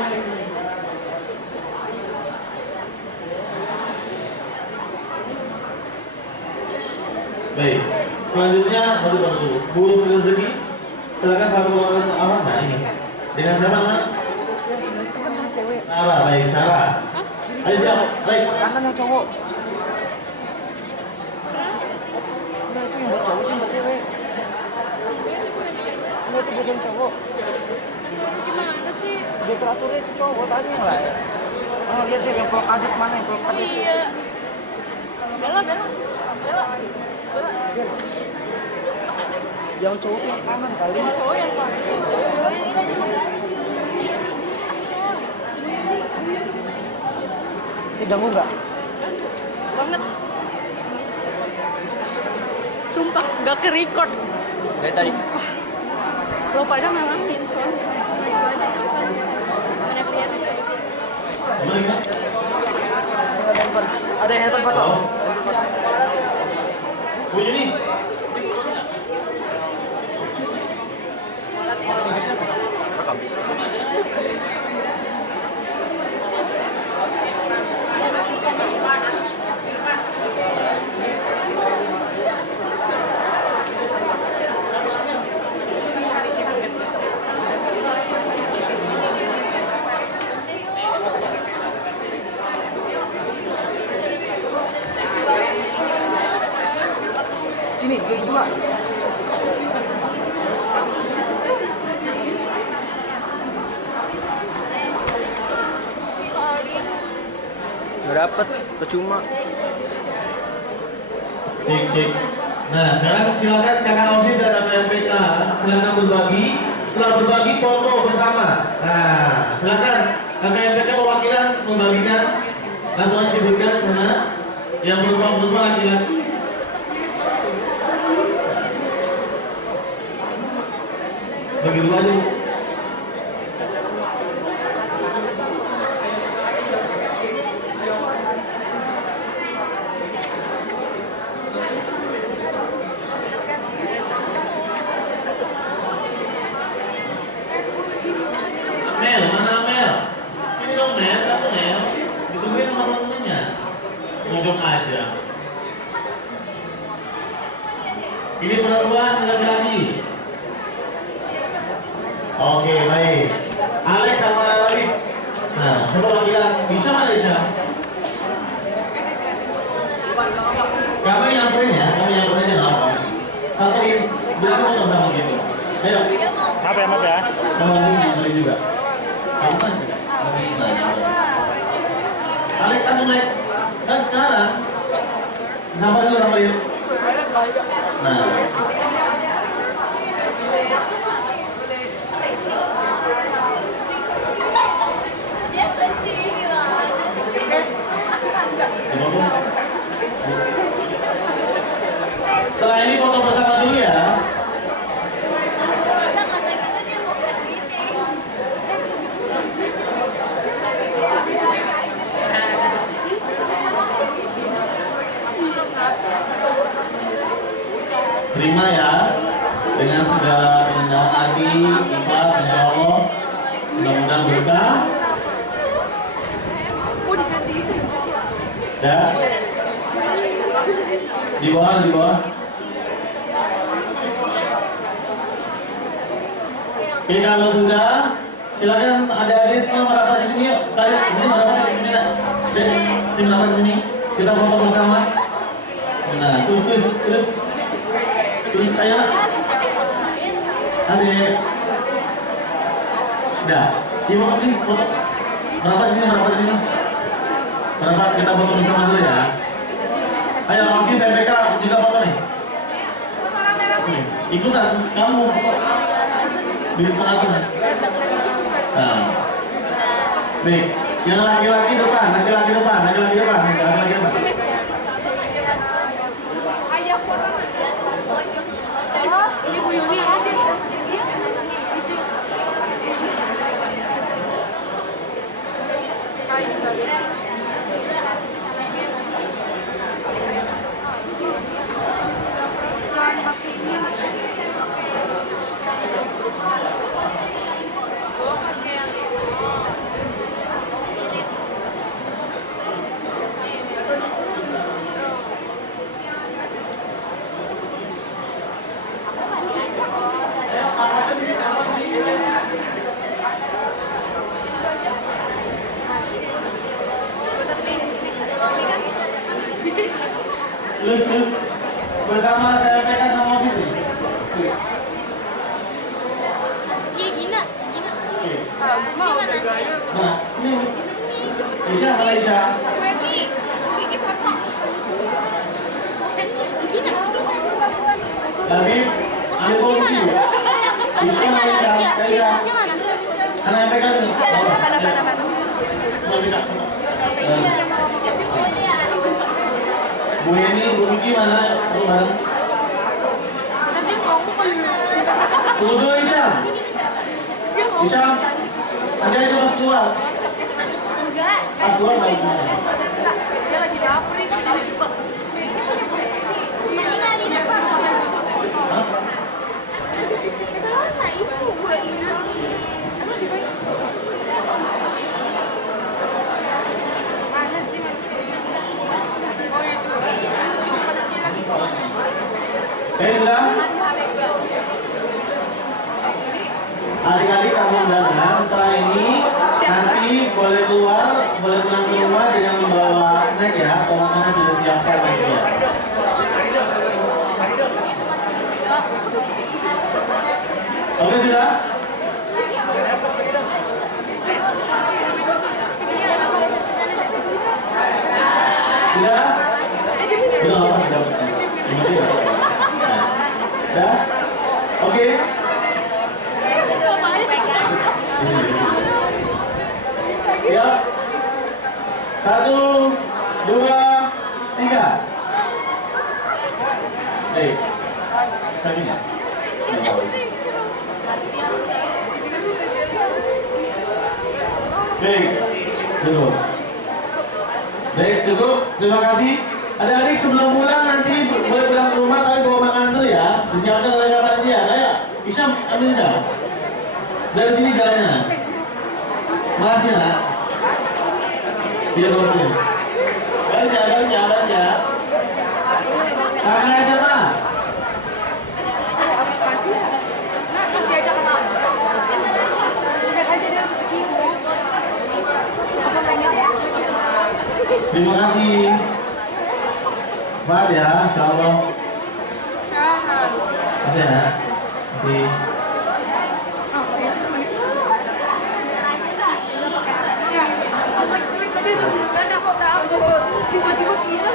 Baik. Selanjutnya, aduh, Bu Rezeki. Silakan satu orang apa? Nah ini. Dengan siapa namanya? Sarah, baik Sarah. Ayo siap, baik. Tangan yang cowok. Nah, itu yang buat cowok, itu yang buat cewek. Nah, itu buat yang cowok. Gimana sih? Dia teratur itu cowok tadi yang lain. Oh, lihat deh yang peluk adik mana yang peluk adik. Iya. Bella. Yang cowok yang kanan kali. Oh, yang mana? Diganggu nggak? Banget. Sumpah, gak ke-record. Dari tadi. Lo pada ngalangin soalnya. Gimana? Ada yang handphone foto. Bu Yuni. Sini, berdua. Nggak dapet, percuma. Cek. Nah, sekarang silakan kakak OSIS dan MPK silakan berbagi. Setelah berbagi foto bersama. Nah, silakan kakak MPK perwakilan membagikan. Langsung aja diberikan sana. Yang berupa laki-laki. Bagi dua aja. Bu. Mel, mana Mel? Ini dong Mel, kamu Mel. Ditungguin sama temennya. Ngomong aja. Ini perempuan laki-laki. Oke, baik. Alex sama Alif. Nah, coba laki-laki. Bisa nggak Alisa? Kamu nyamperin ya, kamu nyamperin aja nggak apa. Satu di belakang atau sama gitu. Ayo. Maaf ya. Kamu nyamperin juga. Kamu kan? Alex langsung naik. Kan sekarang. Sampai dulu sampai. Nah. Setelah ini foto bersama dulu ya. Terima ya dengan segala kerendahan hati, ikhlas, insya Allah mudah-mudahan berkah. Oh, dikasih itu. Ya. Di bawah. Oke, kalau sudah, silakan adik-adik semua merapat di sini yuk. Tadi ini merapat di sini. Tim merapat di sini. Kita foto bersama. Nah, terus. Ayo. Adik. Udah. Gimana sih foto? Merapat di sini. Merapat kita foto bersama dulu ya. Ayo, langsung saya PK juga foto nih. Ikutan, kamu. Di depan aku. Nah. Baik, Yang laki-laki depan, laki-laki depan, laki-laki depan, laki-laki depan. Ayah foto. Ini Bu Yuni aja. Terus bersama TPK sama OSIS. Askia Gina sini. Oke. Askia mana Askia? Mana? Ini. Isya, mana Isya? Gigi foto. Gina. Lagi, ada Askia posisi. mana? Askia mana Askia? Askia mana? Anak TPK itu. Mana? Bu Yeni, Bu Kiki mana? Bu bareng. Tunggu dulu Isyam. Isyam, nanti aja pas keluar. Enggak. Pas keluar lagi. Dia lagi dapur nih. Lina, Lina. Hah? Sama ibu gue Lina. Mana sih? Oh itu. Pasnya lagi. Sudah? Adik-adik kamu undangan, setelah ini nanti boleh keluar, boleh pulang ke rumah dengan membawa snack ya, atau makanan sudah siapkan nanti ya. Oke sudah? Sudah? Belum apa sudah? Sudah? Oke? Ya. 1, 2, 3. Baik. Sakit ya? Baik. Cukup. Baik, cukup. Terima kasih. Adik-adik sebelum pulang nanti boleh pulang ke rumah tapi bawa makanan dulu ya. Disiapkan oleh kapan dia. Ayo, Isyam, ambil Isyam. Dari sini jalannya. Makasih nak. Dia dorong. Jalan ya. Kakak SMA. Kasih aja ke Pak. Lihat aja dia sibuk. Apa pengen ya? Terima kasih. Semangat ya, insya Allah. Oke ya. Oke. Tiba-tiba kita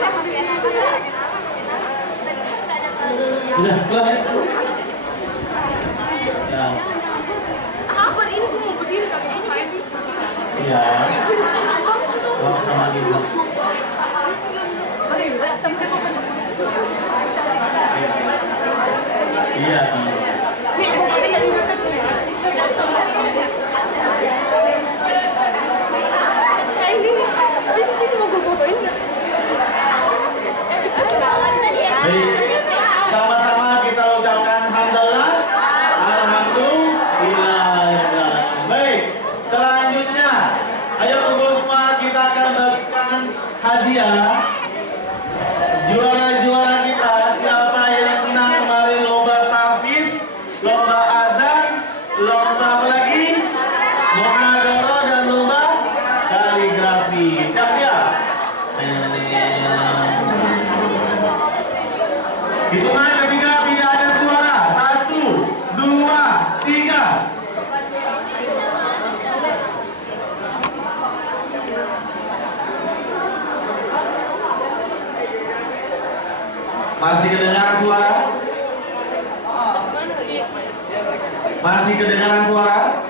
Udah, pulang ya. Ya. sabar ini gue mau berdiri kali ini main. Iya. Wah, sama gitu. Iya. Sini mau gue fotoin nggak? Baik. Sama-sama kita ucapkan hamdalah. Alhamdulillah. Baik. Selanjutnya, ayo kumpul semua kita akan bagikan hadiah. Juara-juara kita siapa yang menang kemarin lomba tahfiz, lomba adzan, lomba apa lagi? Muhadharah dan lomba kaligrafi. Siap ya? Hitungan ketiga tidak ada suara. 1, 2, 3. Masih kedengaran suara? Masih kedengaran suara?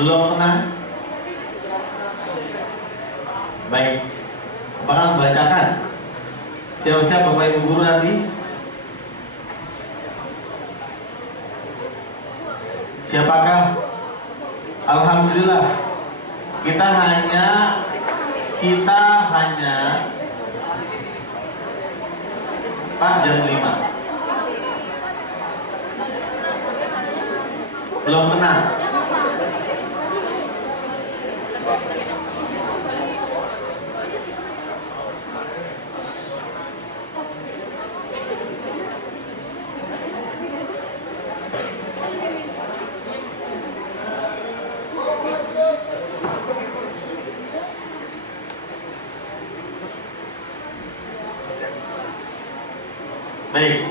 Belum tenang? Baik. Apakah membacakan? Siap-siap Bapak Ibu Guru nanti? Siapakah? Alhamdulillah. Kita hanya pas jam 5. Belum tenang. Baik.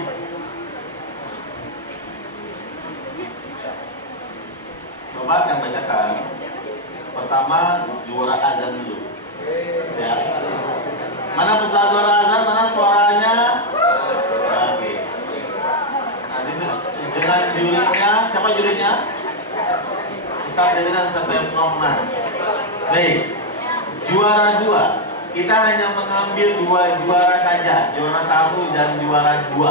Coba akan bacakan. Pertama juara azan dulu. Ya. Mana peserta juara azan? Mana suaranya? Oke. Nanti dengan jurinya, siapa jurinya? Ustaz Jadi dan Ustaz Rahman. Baik. Juara 2. Kita hanya mengambil 2 juara saja, juara 1 dan juara 2.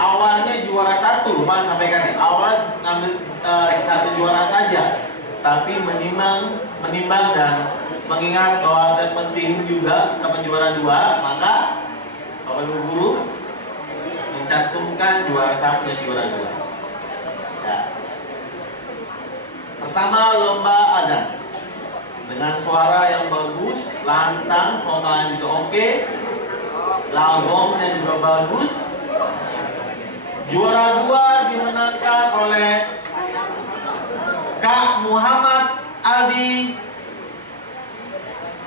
Awalnya juara 1, Pak sampaikan nih. Awal ngambil 1 juara saja, tapi menimbang dan mengingat bahwa saya penting juga dapat juara 2, maka Bapak Ibu Guru mencantumkan juara 1 dan juara 2. Ya. Pertama lomba adzan. Dengan suara yang bagus, lantang, totalnya juga oke, lagomnya juga bagus. Juara 2 dimenangkan oleh Kak Muhammad Aldi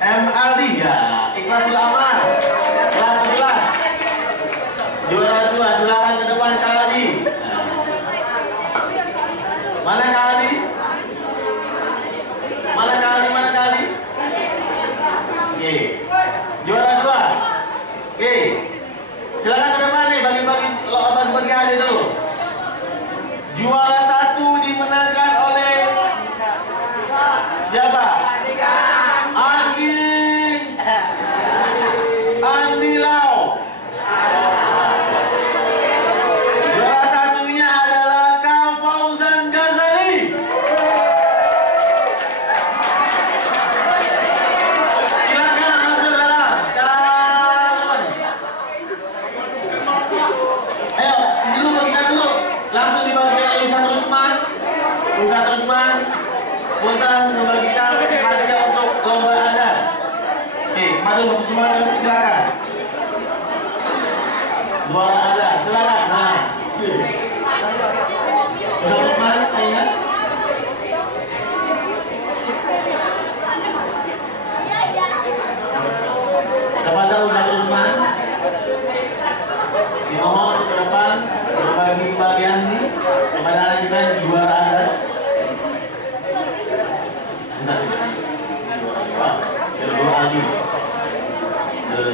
M. Aldi ya, Ikhlasul Amal, kelas 11. Juara 2, silakan ke depan Kak Aldi. Mana Kak Aldi? Mana kali? Oke. Juara 2. Oke. Silakan ke depan nih, bagi hadiah dulu. Juara 1 dimenangkan oleh siapa? Andi Lau. Juara satunya adalah Kak Fauzan Ghazali. Langsung dibagikan Ustaz Rusman untuk membagikan hadiah untuk lomba adzan. Oke, madu untuk semua silakan. Juara adzan, silakan. Nah, Ustaz Rusman, ayo. Kepada Ustaz Rusman, dimohon untuk ke depan berbagi bagian ini kepada anak kita yang juara adzan. Bentar. Juara lagi. Juara.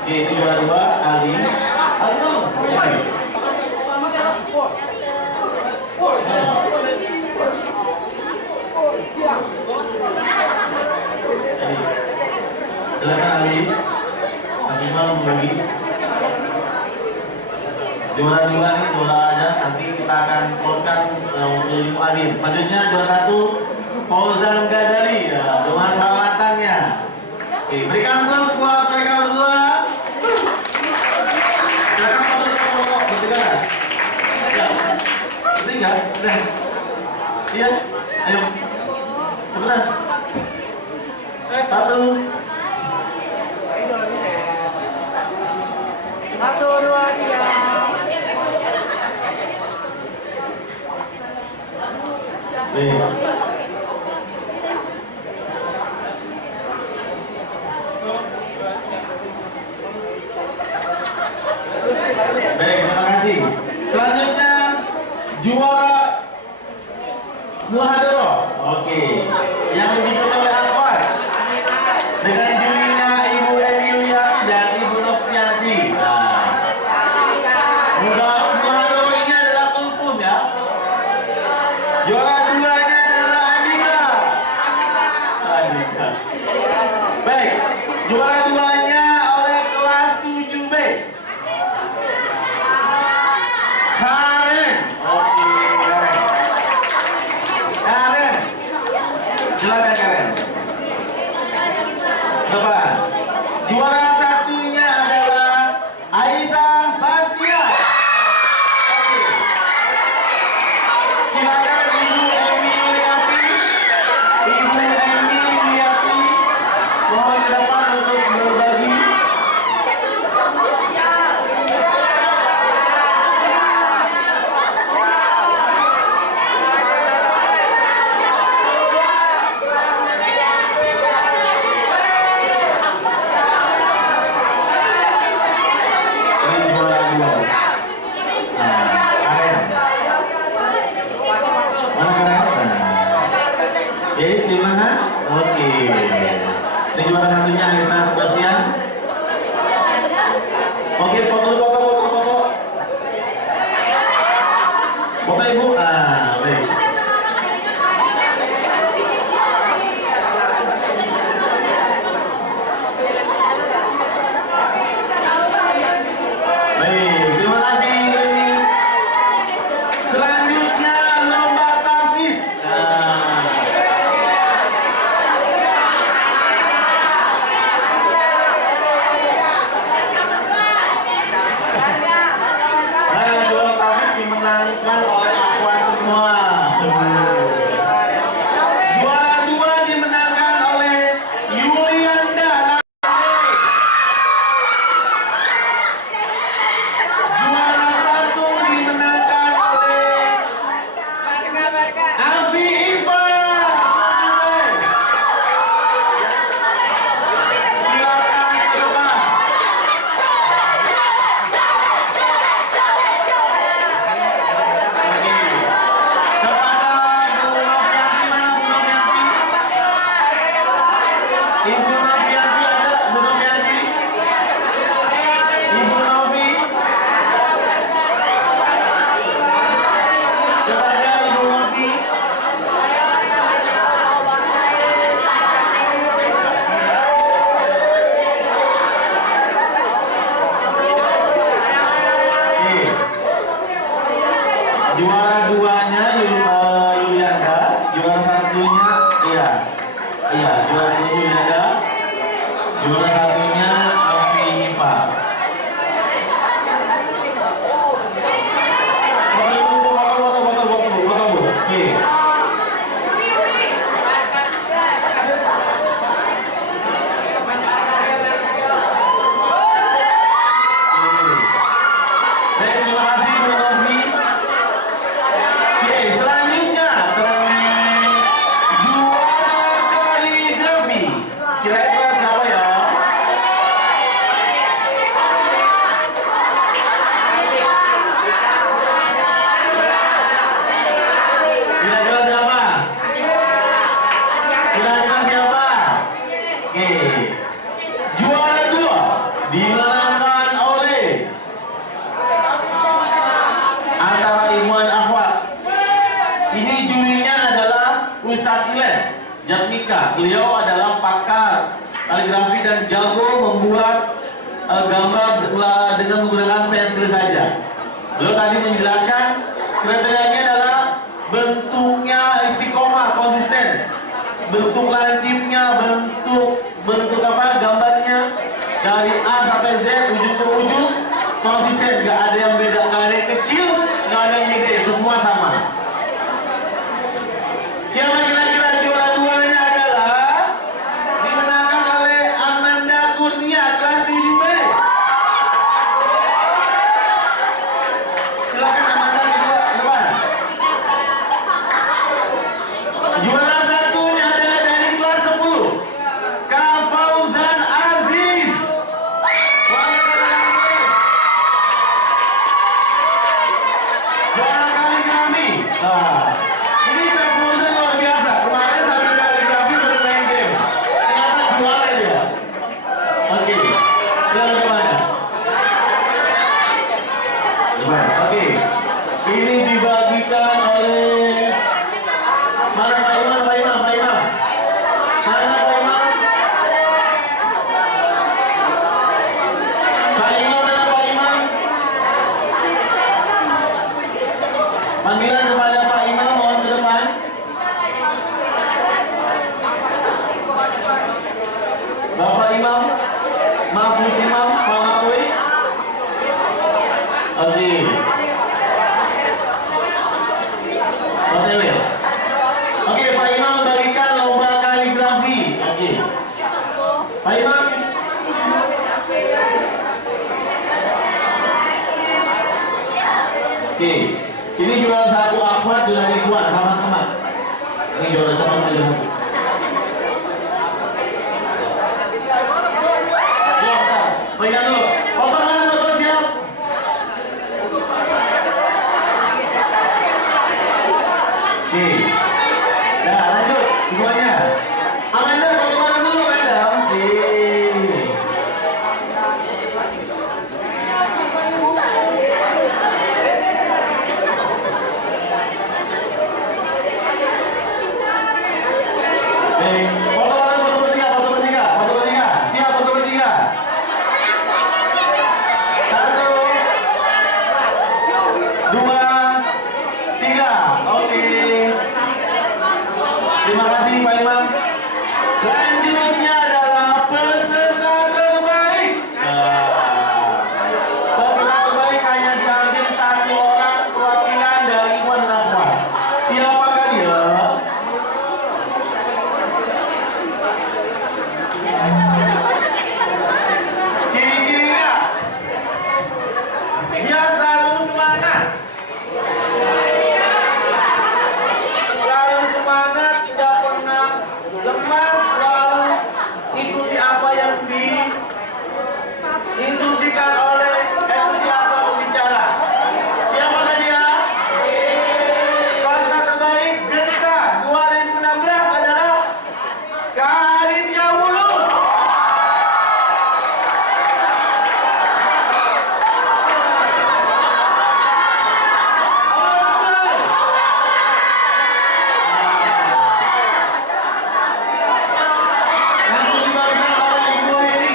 Oke, ini juara 2 Ali. Silakan Ali. Bagaimana membagi? Juara 2 nih, juara aja. Nanti kita akan keluarkan untuk ilmu adil. Selanjutnya juara 1 Fauzan Ghazali ya, dengan suara lantangnya. Oke, berikan aplaus buat mereka berdua. Silakan foto bertiga. Ya, bertiga. Iya, ayo. Cepetan. 1. 1, 2, 3. Baik, terima kasih. Selanjutnya juara Muhadharah. Oke. Yang diikuti oleh Akhwat dengan jurinya Ibu Emilia dan Ibu Novianti. Silakan kalian. Depan. Juara satunya adalah Aisyah Bastia. Silakan Ibu Emiliati. Ibu Emiliati, mohon ke depan untuk berbagi. Oke, terima kasih. Oke. Ini juara satunya Aisyah Sebastian. Oke, foto. Foto Ibu. Baik. Baik, terima kasih. Selanjutnya lomba tafsir. Juara tafsir dimenangkan oleh Aqua semua. Juara 2 dimenangkan oleh Yulianda. Juara 1 dimenangkan oleh Afi Iva. Silakan coba. Ibu Novianti ada? Bu Novianti? Ibu Novi? Kepada Ibu Novi? Oke. Juara 2-nya Yulianda, juara satunya juara 2 Yulianda, juara satunya Afi Iva. Foto. Oke. Baik, terima kasih Bu Novi. Oke, selanjutnya juara kaligrafi. Kira-kira siapa ya? Kira-kira siapa? Kira-kira siapa? Oke. Juara 2 dimenangkan oleh antara Imuan Akhwat. Ini jurinya adalah Ustadz Ilen Jatmika. Beliau adalah pakar kaligrafi dan jago membuat gambar dengan menggunakan pensil saja. Beliau tadi menjelaskan kriterianya adalah bentuknya istiqomah, konsisten, bentuk lancipnya, bentuk gambarnya dari A sampai Z, ujung ke ujung konsisten, nggak ada yang beda, nggak ada yang kecil, nggak ada yang gede, semua sama. Siapa kira-kira juara 2-nya adalah dimenangkan oleh Amanda Kurnia kelas 7B. Silakan Amanda di depan. Juara 1-nya adalah dari kelas 10. Oke, ini juara satu akhwat, juara ikhwan sama-sama. Ini juara satu sama juara satu. Pegang dulu. Foto mana foto siap? Oke. Nah, lanjut semuanya. Amanda foto mana dulu, Amanda? Oke. Foto mana? Foto bertiga, foto bertiga, foto bertiga. Siap foto bertiga. Satu, dua, tiga. Oke. Terima kasih Pak Imam. Selanjutnya adalah peserta terbaik. Peserta terbaik hanya diambil satu orang perwakilan dari Ikhwan dan Akhwat. Siapakah dia? Ciri-cirinya, dia selalu semangat. Selalu semangat, tidak pernah lemas, selalu ikuti apa yang diinstruksikan oleh MC atau pembicara. Siapakah dia? Peserta terbaik Genca 2016 adalah Kaditya Wulu. Langsung dibagikan oleh Ibu Heni.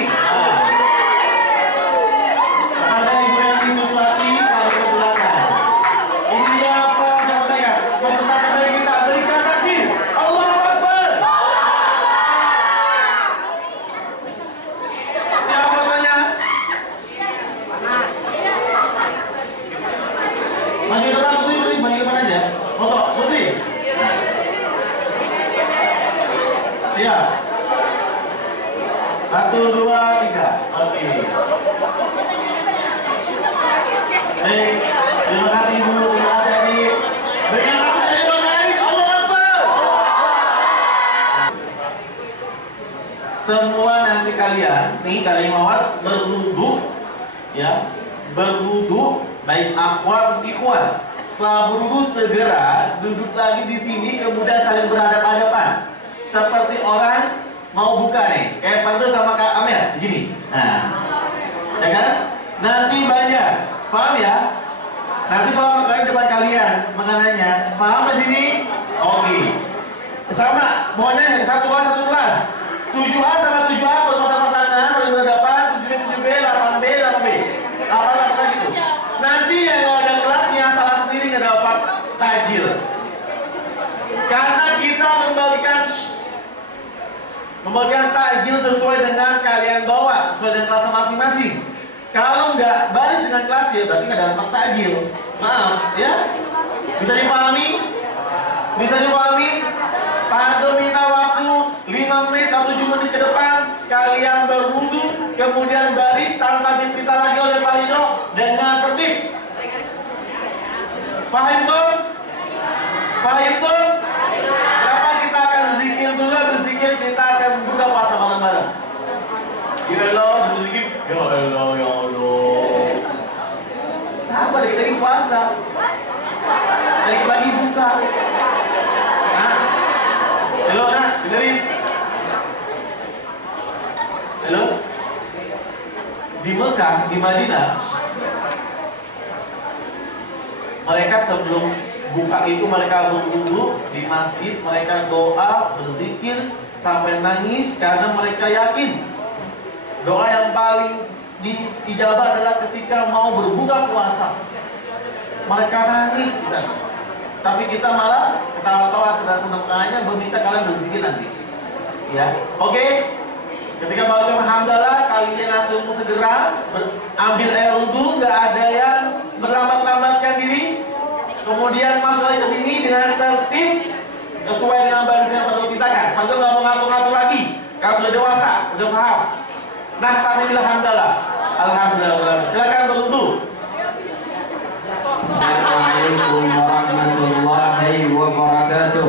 Ada Ibu Heni Suswati kalau ke belakang. Ini dia peserta terbaik. Peserta terbaik kita berikan takbir. Allahu Akbar. Siapa tanya? Maju depan Putri, maju depan aja. Foto Putri. Iya. 1, 2, 3. Oke. Baik. Terima kasih Ibu. Terima kasih Adik. Berikan aku dari Bangkai. Allahu Akbar. Semua nanti kalian, nih kalian mawat berwudu, ya, berwudu baik akhwat ikhwan. Setelah berwudu segera duduk lagi di sini, kemudian saling berhadapan-hadapan, seperti orang mau buka nih, kayak Pantes sama Kak Amel di sini. Nah, ya kan? Nanti banyak, paham ya? Nanti soal kalian depan kalian makanannya, paham ke sini? Oke. Sama, maunya satu kelas, 7A sama 7A berpasang-pasangan, saling berhadapan, 7B, 7B, 8B, 8B. Apa gitu. Nanti yang nggak ada kelasnya salah sendiri nggak dapat takjil. Karena kita membagikan takjil sesuai dengan kalian bawa, sesuai dengan kelas masing-masing. Kalau nggak baris dengan kelas ya berarti nggak dapat takjil. Maaf ya. Bisa dipahami? Bisa dipahami? Pak Anto minta waktu 5 menit atau 7 menit ke depan, kalian berwudu, kemudian baris tanpa diminta lagi oleh Pak Rido dengan tertib. Fahim tuh? Fahim tuh? Kenapa kita akan zikir dulu, berzikir kita akan buka puasa bareng-bareng. Ya Allah, berzikir. Ya Allah, ya Allah. Sabar, kita lagi puasa. Lagi buka. Halo, nak, dengerin. Halo. Di Mekah, di Madinah, mereka sebelum buka itu mereka berwudu di masjid, mereka doa, berzikir sampai nangis karena mereka yakin doa yang paling diijabah adalah ketika mau berbuka puasa. Mereka nangis di sana. Tapi kita malah ketawa-tawa senang-senang aja meminta kalian berzikir nanti. Ya, oke. Ketika baca hamdalah, kalian langsung segera ambil air wudhu, nggak ada yang berlambat-lambatkan diri. Kemudian masuk lagi ke sini dengan tertib sesuai dengan baris yang perlu kita kan. Maka nggak mau ngatur-ngatur lagi. Kalau sudah dewasa, sudah paham. Nah, tahmidillah hamdalah. Alhamdulillah. Silakan berwudhu. Assalamualaikum warahmatullahi wabarakatuh.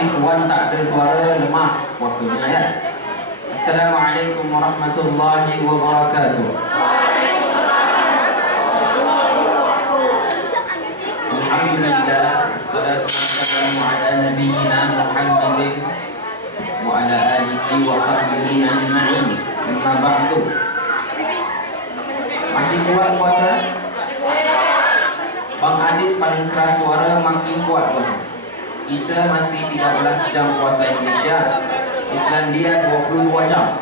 Ikhwan tak ada suara, lemas puasanya ya. Assalamualaikum warahmatullahi wabarakatuh. Alhamdulillah, wassalatu wassalamu ala nabiyyina Muhammadin wa ala alihi wa sahbihi ajma'in. Amma ba'du. Masih kuat puasa? Bang Adit paling keras suara, makin kuat puasa. Kita masih 13 jam puasa Indonesia, Islandia 22 jam.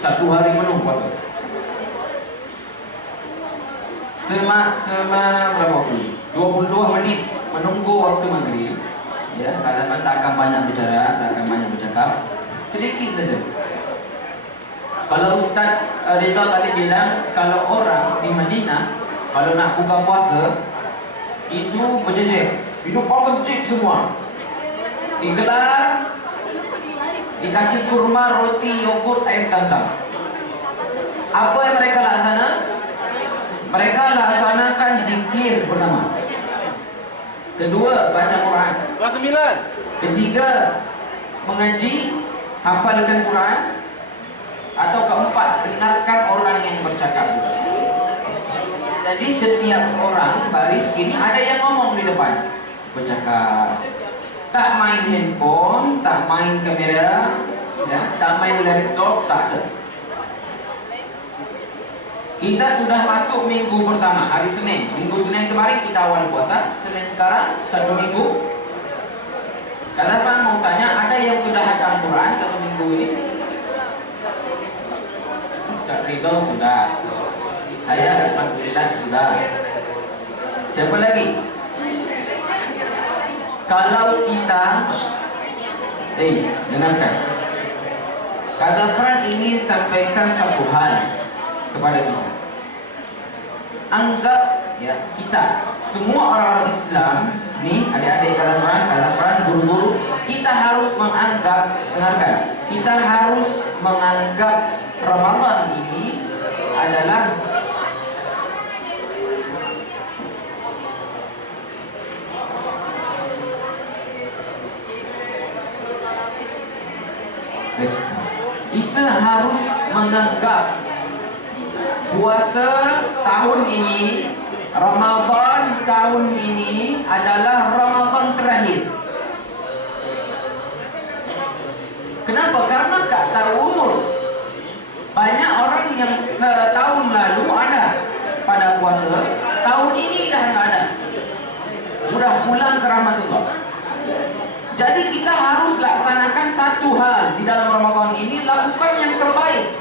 Satu hari penuh puasa. Berapa waktu? 22 menit menunggu waktu maghrib. Ya, kadang-kadang tak akan banyak bicara, tak akan banyak bercakap. Sedikit saja. Kalau Ustaz Ridha tadi bilang, kalau orang di Madinah kalau nak buka puasa itu berjejer, hidup masjid semua, digelar, dikasih kurma, roti, yogurt, air zam-zam. Apa yang mereka laksana? Mereka laksanakan zikir pertama. Kedua, baca Quran. Kelas 9. Ketiga, mengaji, hafalkan Quran. Atau keempat, dengarkan orang yang bercakap. Jadi setiap orang baris ini ada yang ngomong di depan, bercakap. Tak main handphone, tak main kamera, ya, tak main laptop, tak ada. Kita sudah masuk minggu pertama, hari Senin. Minggu Senin kemarin kita awal puasa. Senin sekarang 1 minggu. Kadang-kadang mau tanya, ada yang sudah hatam Quran 1 minggu ini? Ustaz Ridho sudah. Saya alhamdulillah sudah. Siapa lagi? Kalau kita dengarkan. Kata Quran ini sampaikan satu hal kepada kita. Anggap ya, kita semua orang-orang Islam nih, adik-adik kata Quran, guru-guru, kita harus menganggap, dengarkan, kita harus menganggap Ramadan ini adalah kita harus menganggap puasa tahun ini, Ramadan tahun ini adalah Ramadan terakhir. Kenapa? Karena tak tahu umur. Banyak orang yang setahun lalu ada pada puasa, tahun ini dah nggak ada, sudah pulang ke rahmatullah. Jadi kita harus laksanakan satu hal di dalam Ramadan ini, lakukan yang terbaik.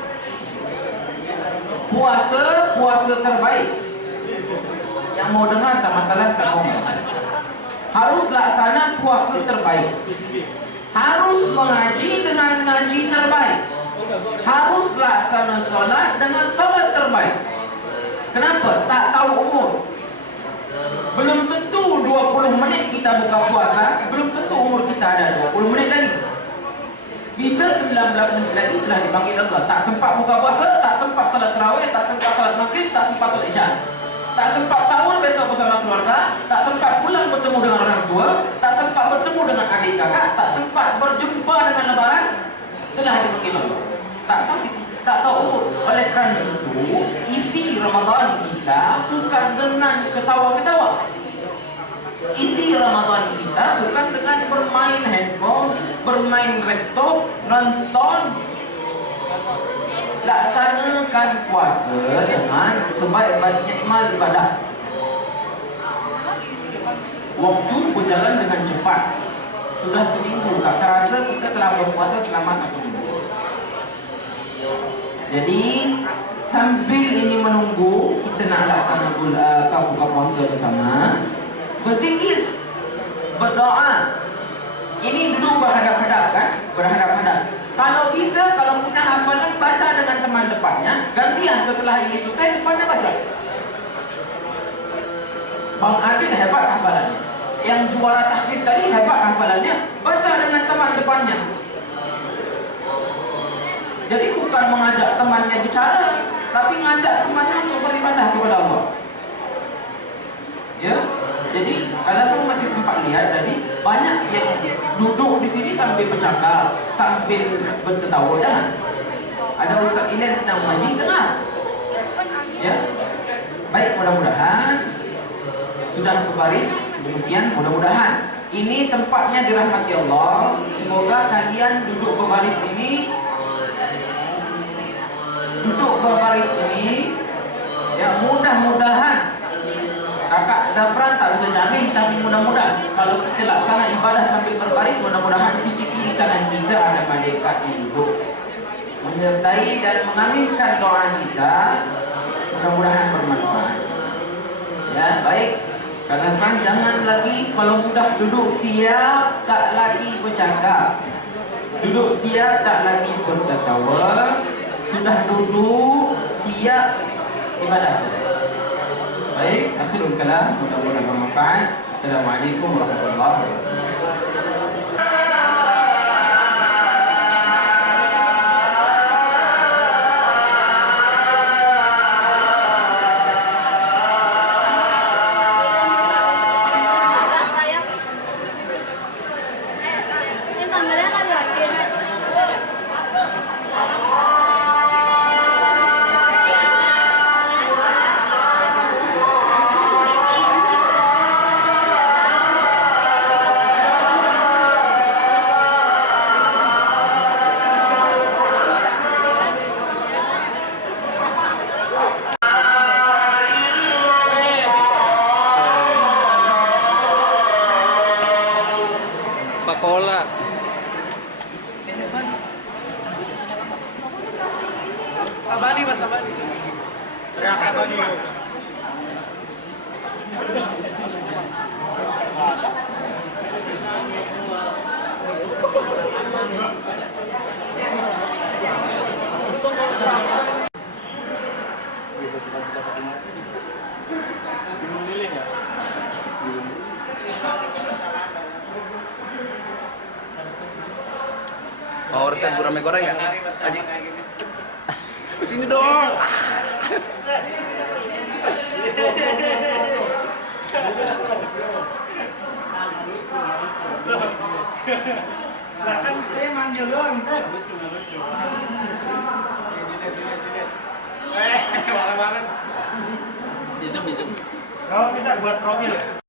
Puasa terbaik. Yang mau dengar tak masalah, tak mau. Harus laksana puasa terbaik. Harus mengaji dengan ngaji terbaik. Harus laksana solat dengan solat terbaik. Kenapa? Tak tahu umur. Belum tentu 20 menit kita buka puasa, belum tentu umur kita ada 20 menit lagi. Bisa 19 menit lagi telah dipanggil Allah. Tak sempat buka puasa, tak sempat salat tarawih, tak sempat salat maghrib, tak sempat salat isya. Tak sempat sahur besok bersama keluarga, tak sempat pulang bertemu dengan orang tua, tak sempat bertemu dengan adik kakak, tak sempat berjumpa dengan lebaran, telah dipanggil Allah. Tak tahu umur. Oleh kerana itu, isi Ramadan kita bukan dengan ketawa-ketawa. Isi Ramadan kita bukan dengan bermain handphone, bermain laptop, nonton. Laksanakan puasa dengan sebaik-baiknya amal ibadah. Waktu berjalan dengan cepat. Sudah seminggu, tak terasa kita telah berpuasa selama 1 minggu. Jadi sambil ini menunggu kita nak laksana buka puasa bersama, berzikir, berdoa. Ini dulu berhadap-hadap kan? Berhadap-hadap. Kalau bisa, kalau punya hafalan, baca dengan teman depannya. Gantian setelah ini selesai, depannya baca. Bang Adil hebat hafalannya. Yang juara tahfidz tadi hebat hafalannya. Baca dengan teman depannya. Jadi bukan mengajak temannya bicara, tapi ngajak temannya untuk beribadah kepada Allah. Ya, jadi karena saya masih sempat lihat tadi banyak yang duduk di sini sambil bercakap, sambil berketawa. Jangan. Ada Ustaz Ilyas sedang mengaji, dengar. Ya, baik, mudah-mudahan sudah berbaris. Demikian, mudah-mudahan ini tempatnya dirahmati Allah. Semoga kalian duduk berbaris ini, ya mudah-mudahan. Kakak Zafran tak bisa jamin, tapi mudah-mudahan kalau kita laksana ibadah sambil berbaris, mudah-mudahan di sisi kiri kanan kita ada malaikat yang duduk menyertai dan mengaminkan doa kita. Mudah-mudahan bermanfaat. Ya, baik. Kak Zafran, jangan lagi kalau sudah duduk siap tak lagi bercakap. Duduk siap tak lagi berketawa. Sudah duduk siap ibadah. Baik, akhirul kalam, mudah-mudahan bermanfaat. Assalamualaikum warahmatullahi wabarakatuh. Coca-Cola. Sabani Mas, Sabani. Mau resep gurame goreng nggak? Aji. Sini dong. Lah kan saya manggil doang, bisa. Lucu. Dilihat. Marah banget. Di zoom. Kalau bisa buat profil ya?